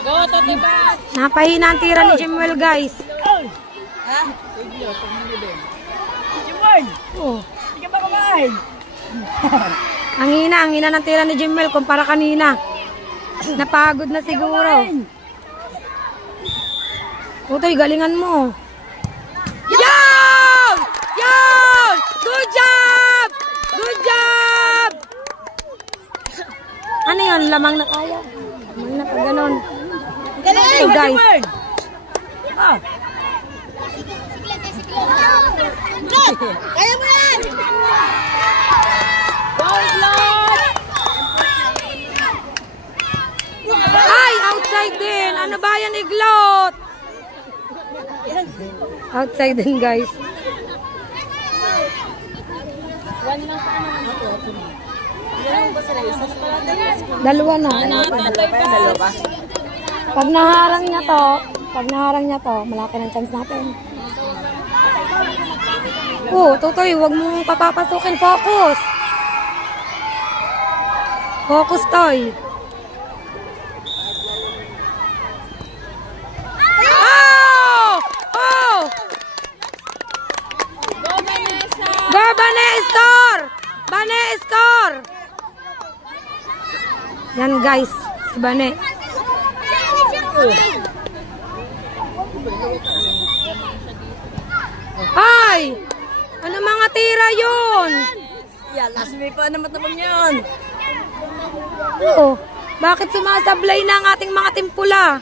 Go, Totibat! Napahina ang tira ni Jimwell, guys. Ha? Jimwell! Oh. Hindi ka ba kumain? Ang hina ng tira ni Jimwell kumpara kanina. Napagod na siguro. Utoy, galingan mo. Yan! Yan! Good job! Good job! Ano yun? Lamang na tayo. Lamang na pag ganon. Hey, guys. Kaya mo yan! Ay, outside din. Ano ba yan, Iglot? Outside din, guys. Dalawa na. Pag naharang niya to, malaki ng chance natin. Oh, Totoy, huwag mong papapasukin. Focus. Focus, Toy. Oh! Oh! Go, Bane, score! Bane, score! Yan, guys. Si Bane. Ay! Ano mga tira yun? Yeah, last week pa naman yun. Oo. Bakit sumasablay na ang ating mga timpula?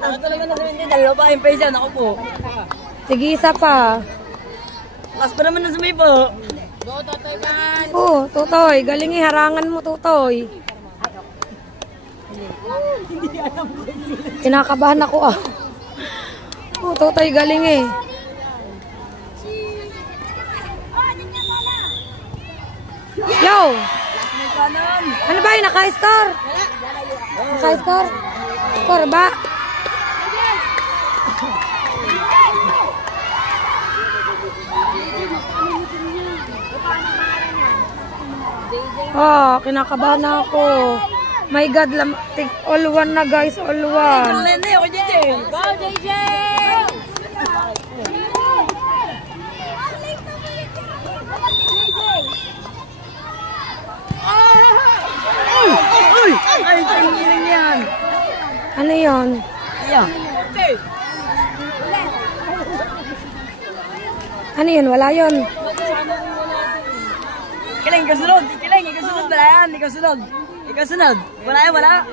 Last pa naman din, dalawa pa yung page ako po. Sige, isa pa. Last pa naman na sumay po. Go, Totoy man! Oo, Totoy. Galing eh. Harangan mo, Totoy. Kinakabahan ako ah. Oo, Totoy. Galing eh. Yo! Ano ba yun? Naka-score? Naka-score? Score ba? Oh, kinakabahan na ako. My God, all one na guys, all one. Go, JJ! Ano yun? Iya. Ano yun? Wala yun. Kiling, ikaw sunod. Kiling, ikaw sunod. Wala yan. Ikaw sunod. Ikaw sunod. Wala yan, wala.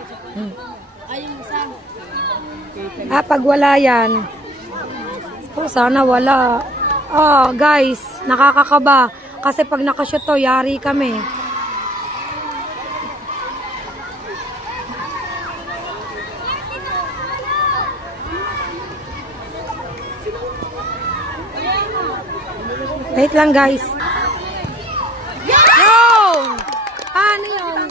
Pag wala yan. Oh, sana wala. Oh, guys, nakakakaba. Kasi pag nakashoot to, yari kami. Wait lang, guys. Yo! Paano yun?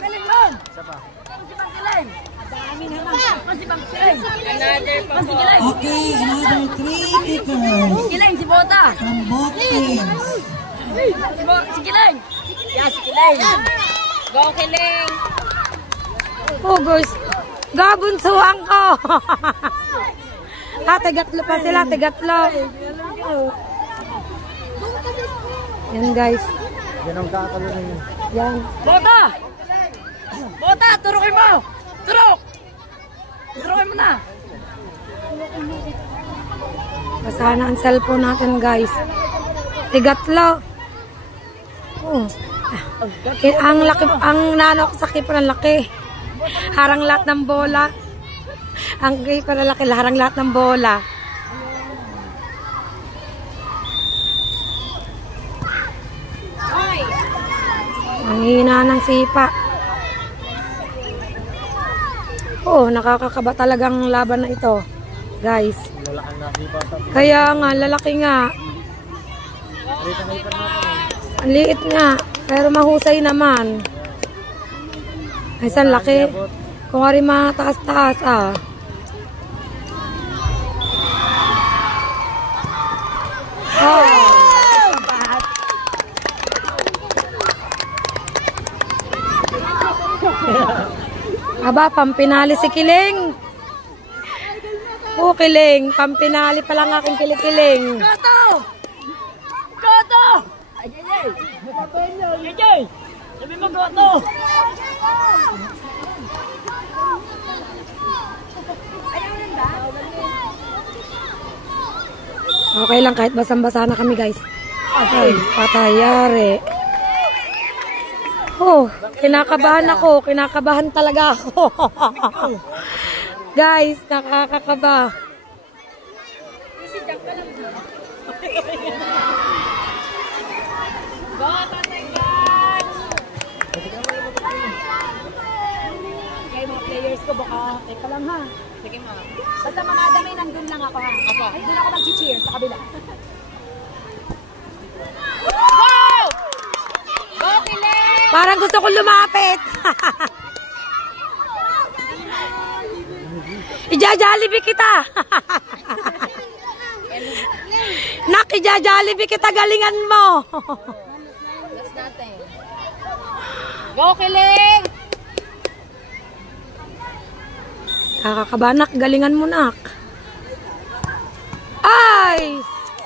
Okay, another 3 kickers Kiling, si Bota. from both teams. Si Kiling. Yeah, si Kiling. Go, Kiling. Oh, guys. Gabunsuan ko. Tigatlo pa sila, tigatlo. Yan, guys. Yan ang kakalo na yun. Yan. Bota! Bota, turukin mo! Turok! Turukin mo na! Pasana ang cellphone natin, guys. Tigatlo. Oh. Ang laki, ang nano ko sa keeper, ang laki. Harang lahat ng bola. Ang keeper, ang laki, harang lahat ng bola. Ang hina ng sipa. Oh, nakakakaba talagang laban na ito, guys. Kaya nga, lalaki nga. Ang liit nga, pero mahusay naman. Ay, saan laki? Kung ari mataas-taas, ah. Oh. Aba, pampinali si Kiling. Oh, Kiling. Pampinali pa lang aking Kiling. Goto! Goto! Ay, ay, ay! Sabi mo, Goto! Okay lang, kahit basang-basa na kami, guys. Okay, patayari. Oh, kinakabahan ako. Kinakabahan talaga ako. Guys, nakakakaba. Kaya mga players ko baka, teka lang ha. Sige mo. Basta mga dami, nandun lang ako ha. Apo. Doon ako mag-cheer sa kabila. Parang gusto ko lumapit. Ija-jollibee kita. Nak, ija-jollibee kita, galingan mo. Go, Kiling! Kakakabanak, galingan mo, nak. Ay!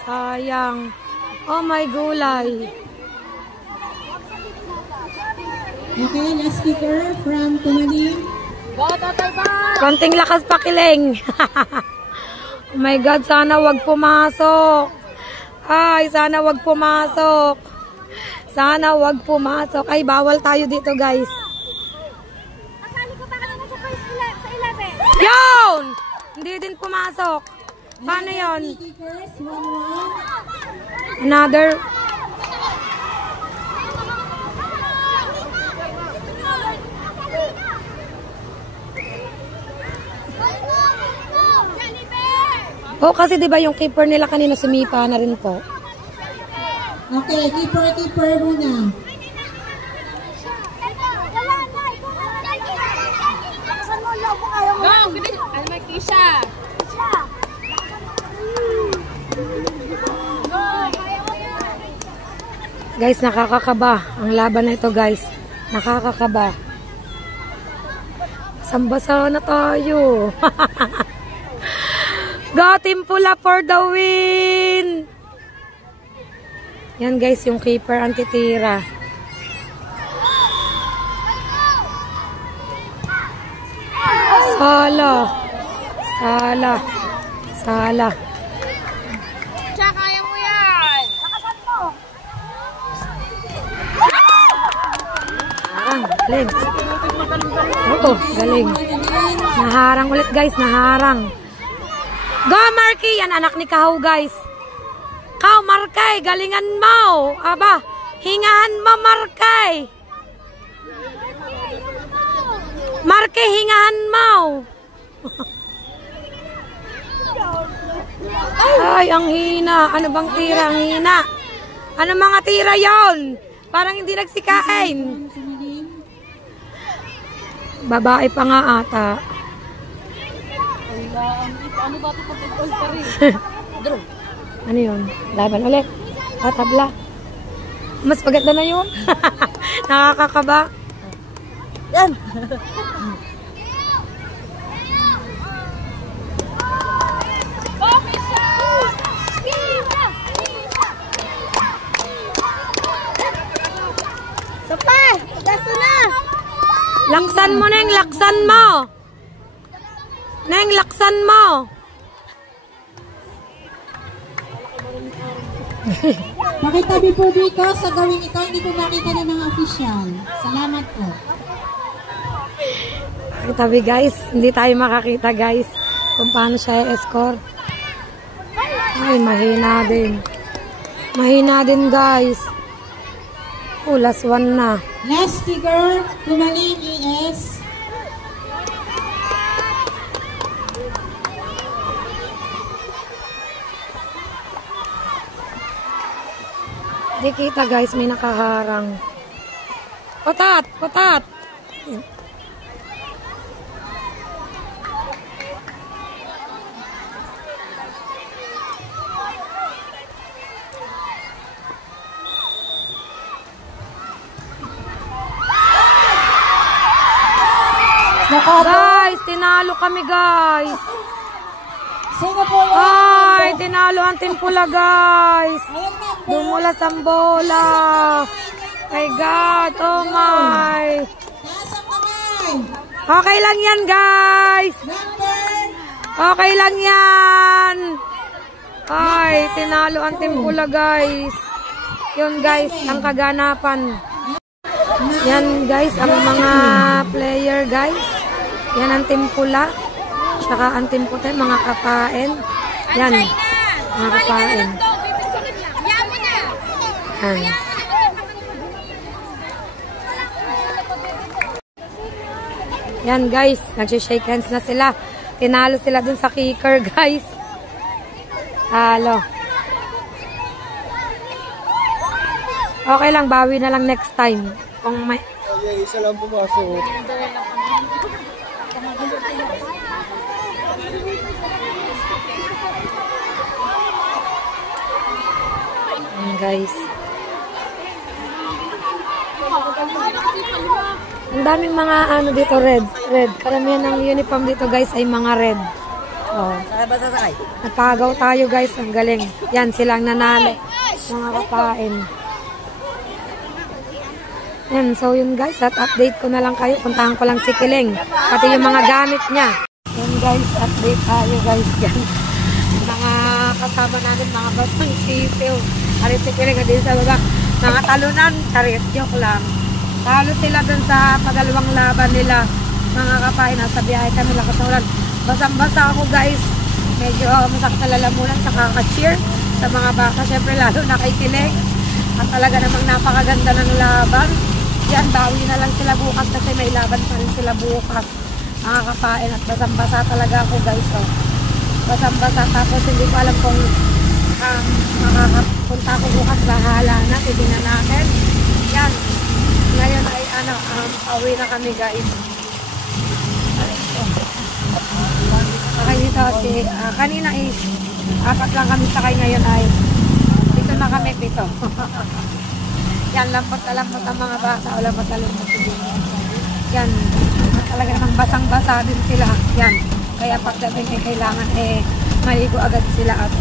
Sayang. Oh my gulay. Okay, last kicker from Tumalim. Go, Tatay Bar! Konting lakas pa, Kiling. Oh my God, sana wag pumasok. Ay, sana wag pumasok. Sana wag pumasok. Ay, bawal tayo dito, guys. Akali ko baka naman sa 11. Yun! Hindi din pumasok. Paano yun? Kickers, 1-1. Another. Oh, kasi 'di ba yung keeper nila kanina sumipa na rin po. Okay, keeper muna. Go! Ano may Kisha? Guys, nakakakaba. Ang laban na ito, guys. Nakakakaba. Sambasa na tayo. Go, Team Pula for the win! Yan, guys, yung keeper ang titira. Sala. Sala. Sala. Tsaka kaya mo yan. Nakasan mo. Galing. Oo, galing. Naharang ulit guys, naharang. Go Marky! Yan anak ni Kahaw guys. Kahaw Markay, galingan mo. Aba, hingahan mo Markay. Markay, hingahan mo. Ay, ang hina. Ano bang tira? Ang hina. Ano mga tira yon? Parang hindi nagsikain. Babae pa nga ata. Ano ba ito pag all pa rin? Ano yun? Laban ulit. Tabla. Mas paganda na yun. Nakakakaba. Yan. Sopa! Gasto na! Laksan mo, Neng. Laksan mo. Neng, laksan mo. Pakitabi po dito sa gawin ito, hindi po makita ng mga official. Salamat po. Tabi guys, hindi tayo makakita guys kung paano siya i-score. Ay, mahina din. Mahina din guys. Last one na. Last figure, tumaling ES. Di kita guys, may nakaharang. Potat! Potat! Guys, tinalo kami guys. Sino po yun? Ay, tinalo ang Timpula guys. Dumulas ang bola. My God, oh my. Taas ang kamay. Okay lang yan guys. Number. Okay lang yan. Ay, tinalo ang Timpula guys. Yun guys, ang kaganapan. Yan guys, ang mga player guys. Yan ang Timpula. Tsaka ang Timputin, mga kapain. Yan, mga kapain. Yan. Yan guys, nagsishake hands na sila. Tinalo sila dun sa kicker guys. Talo. Okay lang, bawi na lang next time. Kung may... Ay, isa lang pumasok. Guys. Ang daming mga ano dito red. Karamihan ng uniform dito guys ay mga red. Oh. Sakay ba sasakay? Napagaw tayo guys, ang galing. Yan silang nanalo. Mga kapain. Yan, so yun guys, at update ko na lang kayo. Puntahan ko lang si Kiling. Pati yung mga gamit niya. Yan guys, update tayo guys. Yan. Mga kasama natin, mga basang sisiw. Arit si Kiling din sa baba. Mga talunan, charis, joke lang. Talo sila dun sa pagalawang laban nila. Mga kapain, nasa biyahe kami lakas ng ulan. Basang-basa ako guys. Medyo masakit na lalamunan sa kaka-cheer sa mga baka. Siyempre lalo na kay Kiling. At talaga namang napakaganda ng laban. Yan, bawi na lang sila bukas kasi may laban pa rin sila bukas. Mga kapain at basang-basa talaga ako guys. Oh. Basang-basa tapos hindi ko alam kung makakapunta ko bukas, bahala na, titignan natin. Yan, ngayon ay pauwi na kami guys. Okay, dito si kanina is 4 lang kami sakay, ngayon ay dito na kami 7. Yan, lampot na lampot ang mga bata, wala matalumot din. Yan, talaga namang basang-basa din sila. Yan, kaya pagdating ay kailangan maligo agad sila at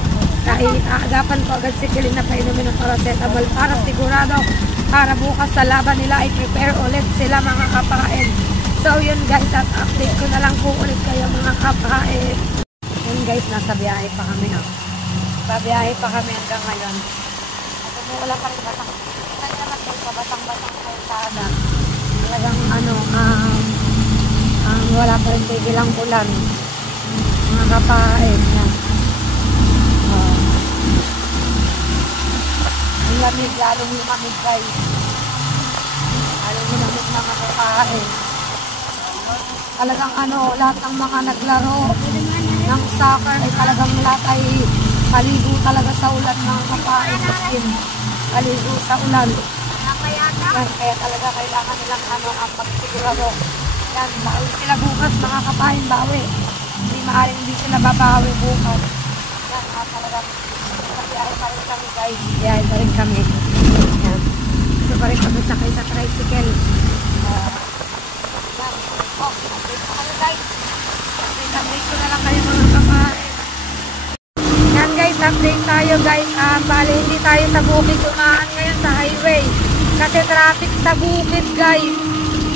aagapan ko agad si Kiling na painumin ng paracetamol para sigurado para bukas sa laban nila ay prepare ulit sila mga kapain. So yun guys, at update ko na lang po ulit kayo mga kapain. guys, nasa biyahe pa kami. Babiyahe pa kami hanggang ngayon. At wala pa rin basang. Kita naman guys, basang-basang kayo sa ada. Talagang wala pa rin tigilang ulan. Mga kapain. Yan. Ang lamig, lalong lumamig guys. Lalong lumamig mga kapain. Talagang lahat ng mga naglaro ng soccer ay talagang lahat ay paligo talaga sa ulan mga kapain. Paligo sa ulan. Kaya talaga kailangan nilang ang pagsigurado. Yan, bawi sila bukas mga kapain, bawi. Hindi maaaring hindi sila babawi bukas. Yan, talagang biyahe pa rin kami guys. Biyahe pa rin kami. Yan. Ito pa rin kami sakay sa tricycle. Yan. Update pa kayo guys. Update ko na lang kayo mga kapain. Yan guys, update tayo guys. Bali, hindi tayo sa bukid dumaan ngayon sa highway. Kasi traffic sa bukid guys.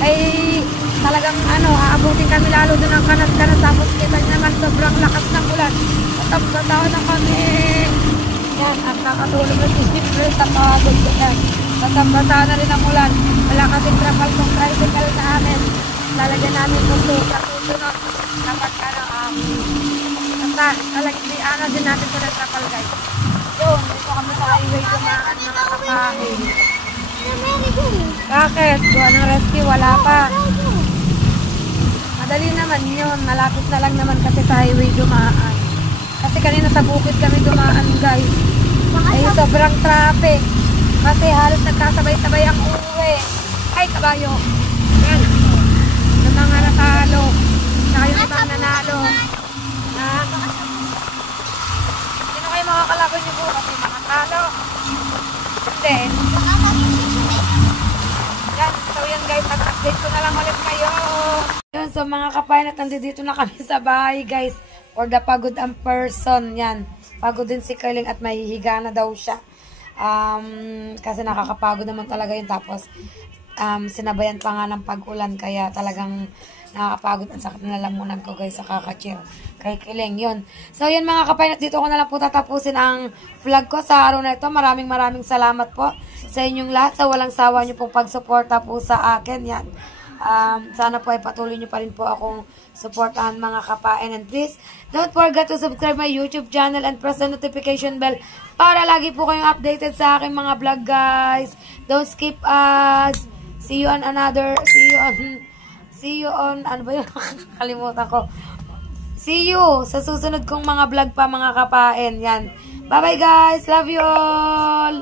Ay talagang aabutin kami lalo doon ang kanas-kanas. Tapos kita naman sobrang lakas ng ulan. Tatapos na kami. Yan, ang kakatulog na si Sipre sa pagod ko yan. Tatapos na rin ang ulan. Wala kasing trapal kong tricycle sa amin. Lalagyan namin kung susunod. Dapat talagang din natin sa trapal guys. Yun, dito kami sa highway dumaan mga kapahin. Bakit? Gawa ng rescue, wala pa. Madali naman yun. Malapit na lang naman kasi sa highway dumaan. Kasi kanina sa bukid kami dumaan guys. Ay sobrang traffic. Kasi halos nagkasabay-sabay ang uwi. Ay kabayo. Yan. Yung mga natalo. Saka yung ibang nanalo. Sino kayo mga kalaban niyo bukas? Yung mga talo. Hindi. Yan. So yan guys, update ko na lang ulit kayo. Yun, so mga kapain at nandito na kami sa bahay guys. For the pagod ang person. Yan. Pagod din si Kerling at mahihiga na daw siya. Kasi nakakapagod naman talaga yun. Tapos sinabayan pa nga ng pag-ulan. Kaya talagang nakakapagod. Ang sakit na lamunan ko guys sa kakacheer kay Kerling. Yun. So yun mga kapain at dito ko na lang po tatapusin ang vlog ko sa araw na ito. Maraming salamat po sa inyong lahat. Sa walang sawa nyo pong pagsuporta po sa akin. Yan. Sana po ay patuloy nyo pa rin po akong supportahan mga kapain. And please, don't forget to subscribe my YouTube channel and press the notification bell para lagi po kayong updated sa aking mga vlog guys. Don't skip us. See you on ano ba yun? Kalimutan ko. See you sa susunod kong mga vlog pa mga kapain. Yan. Bye bye guys. Love you all.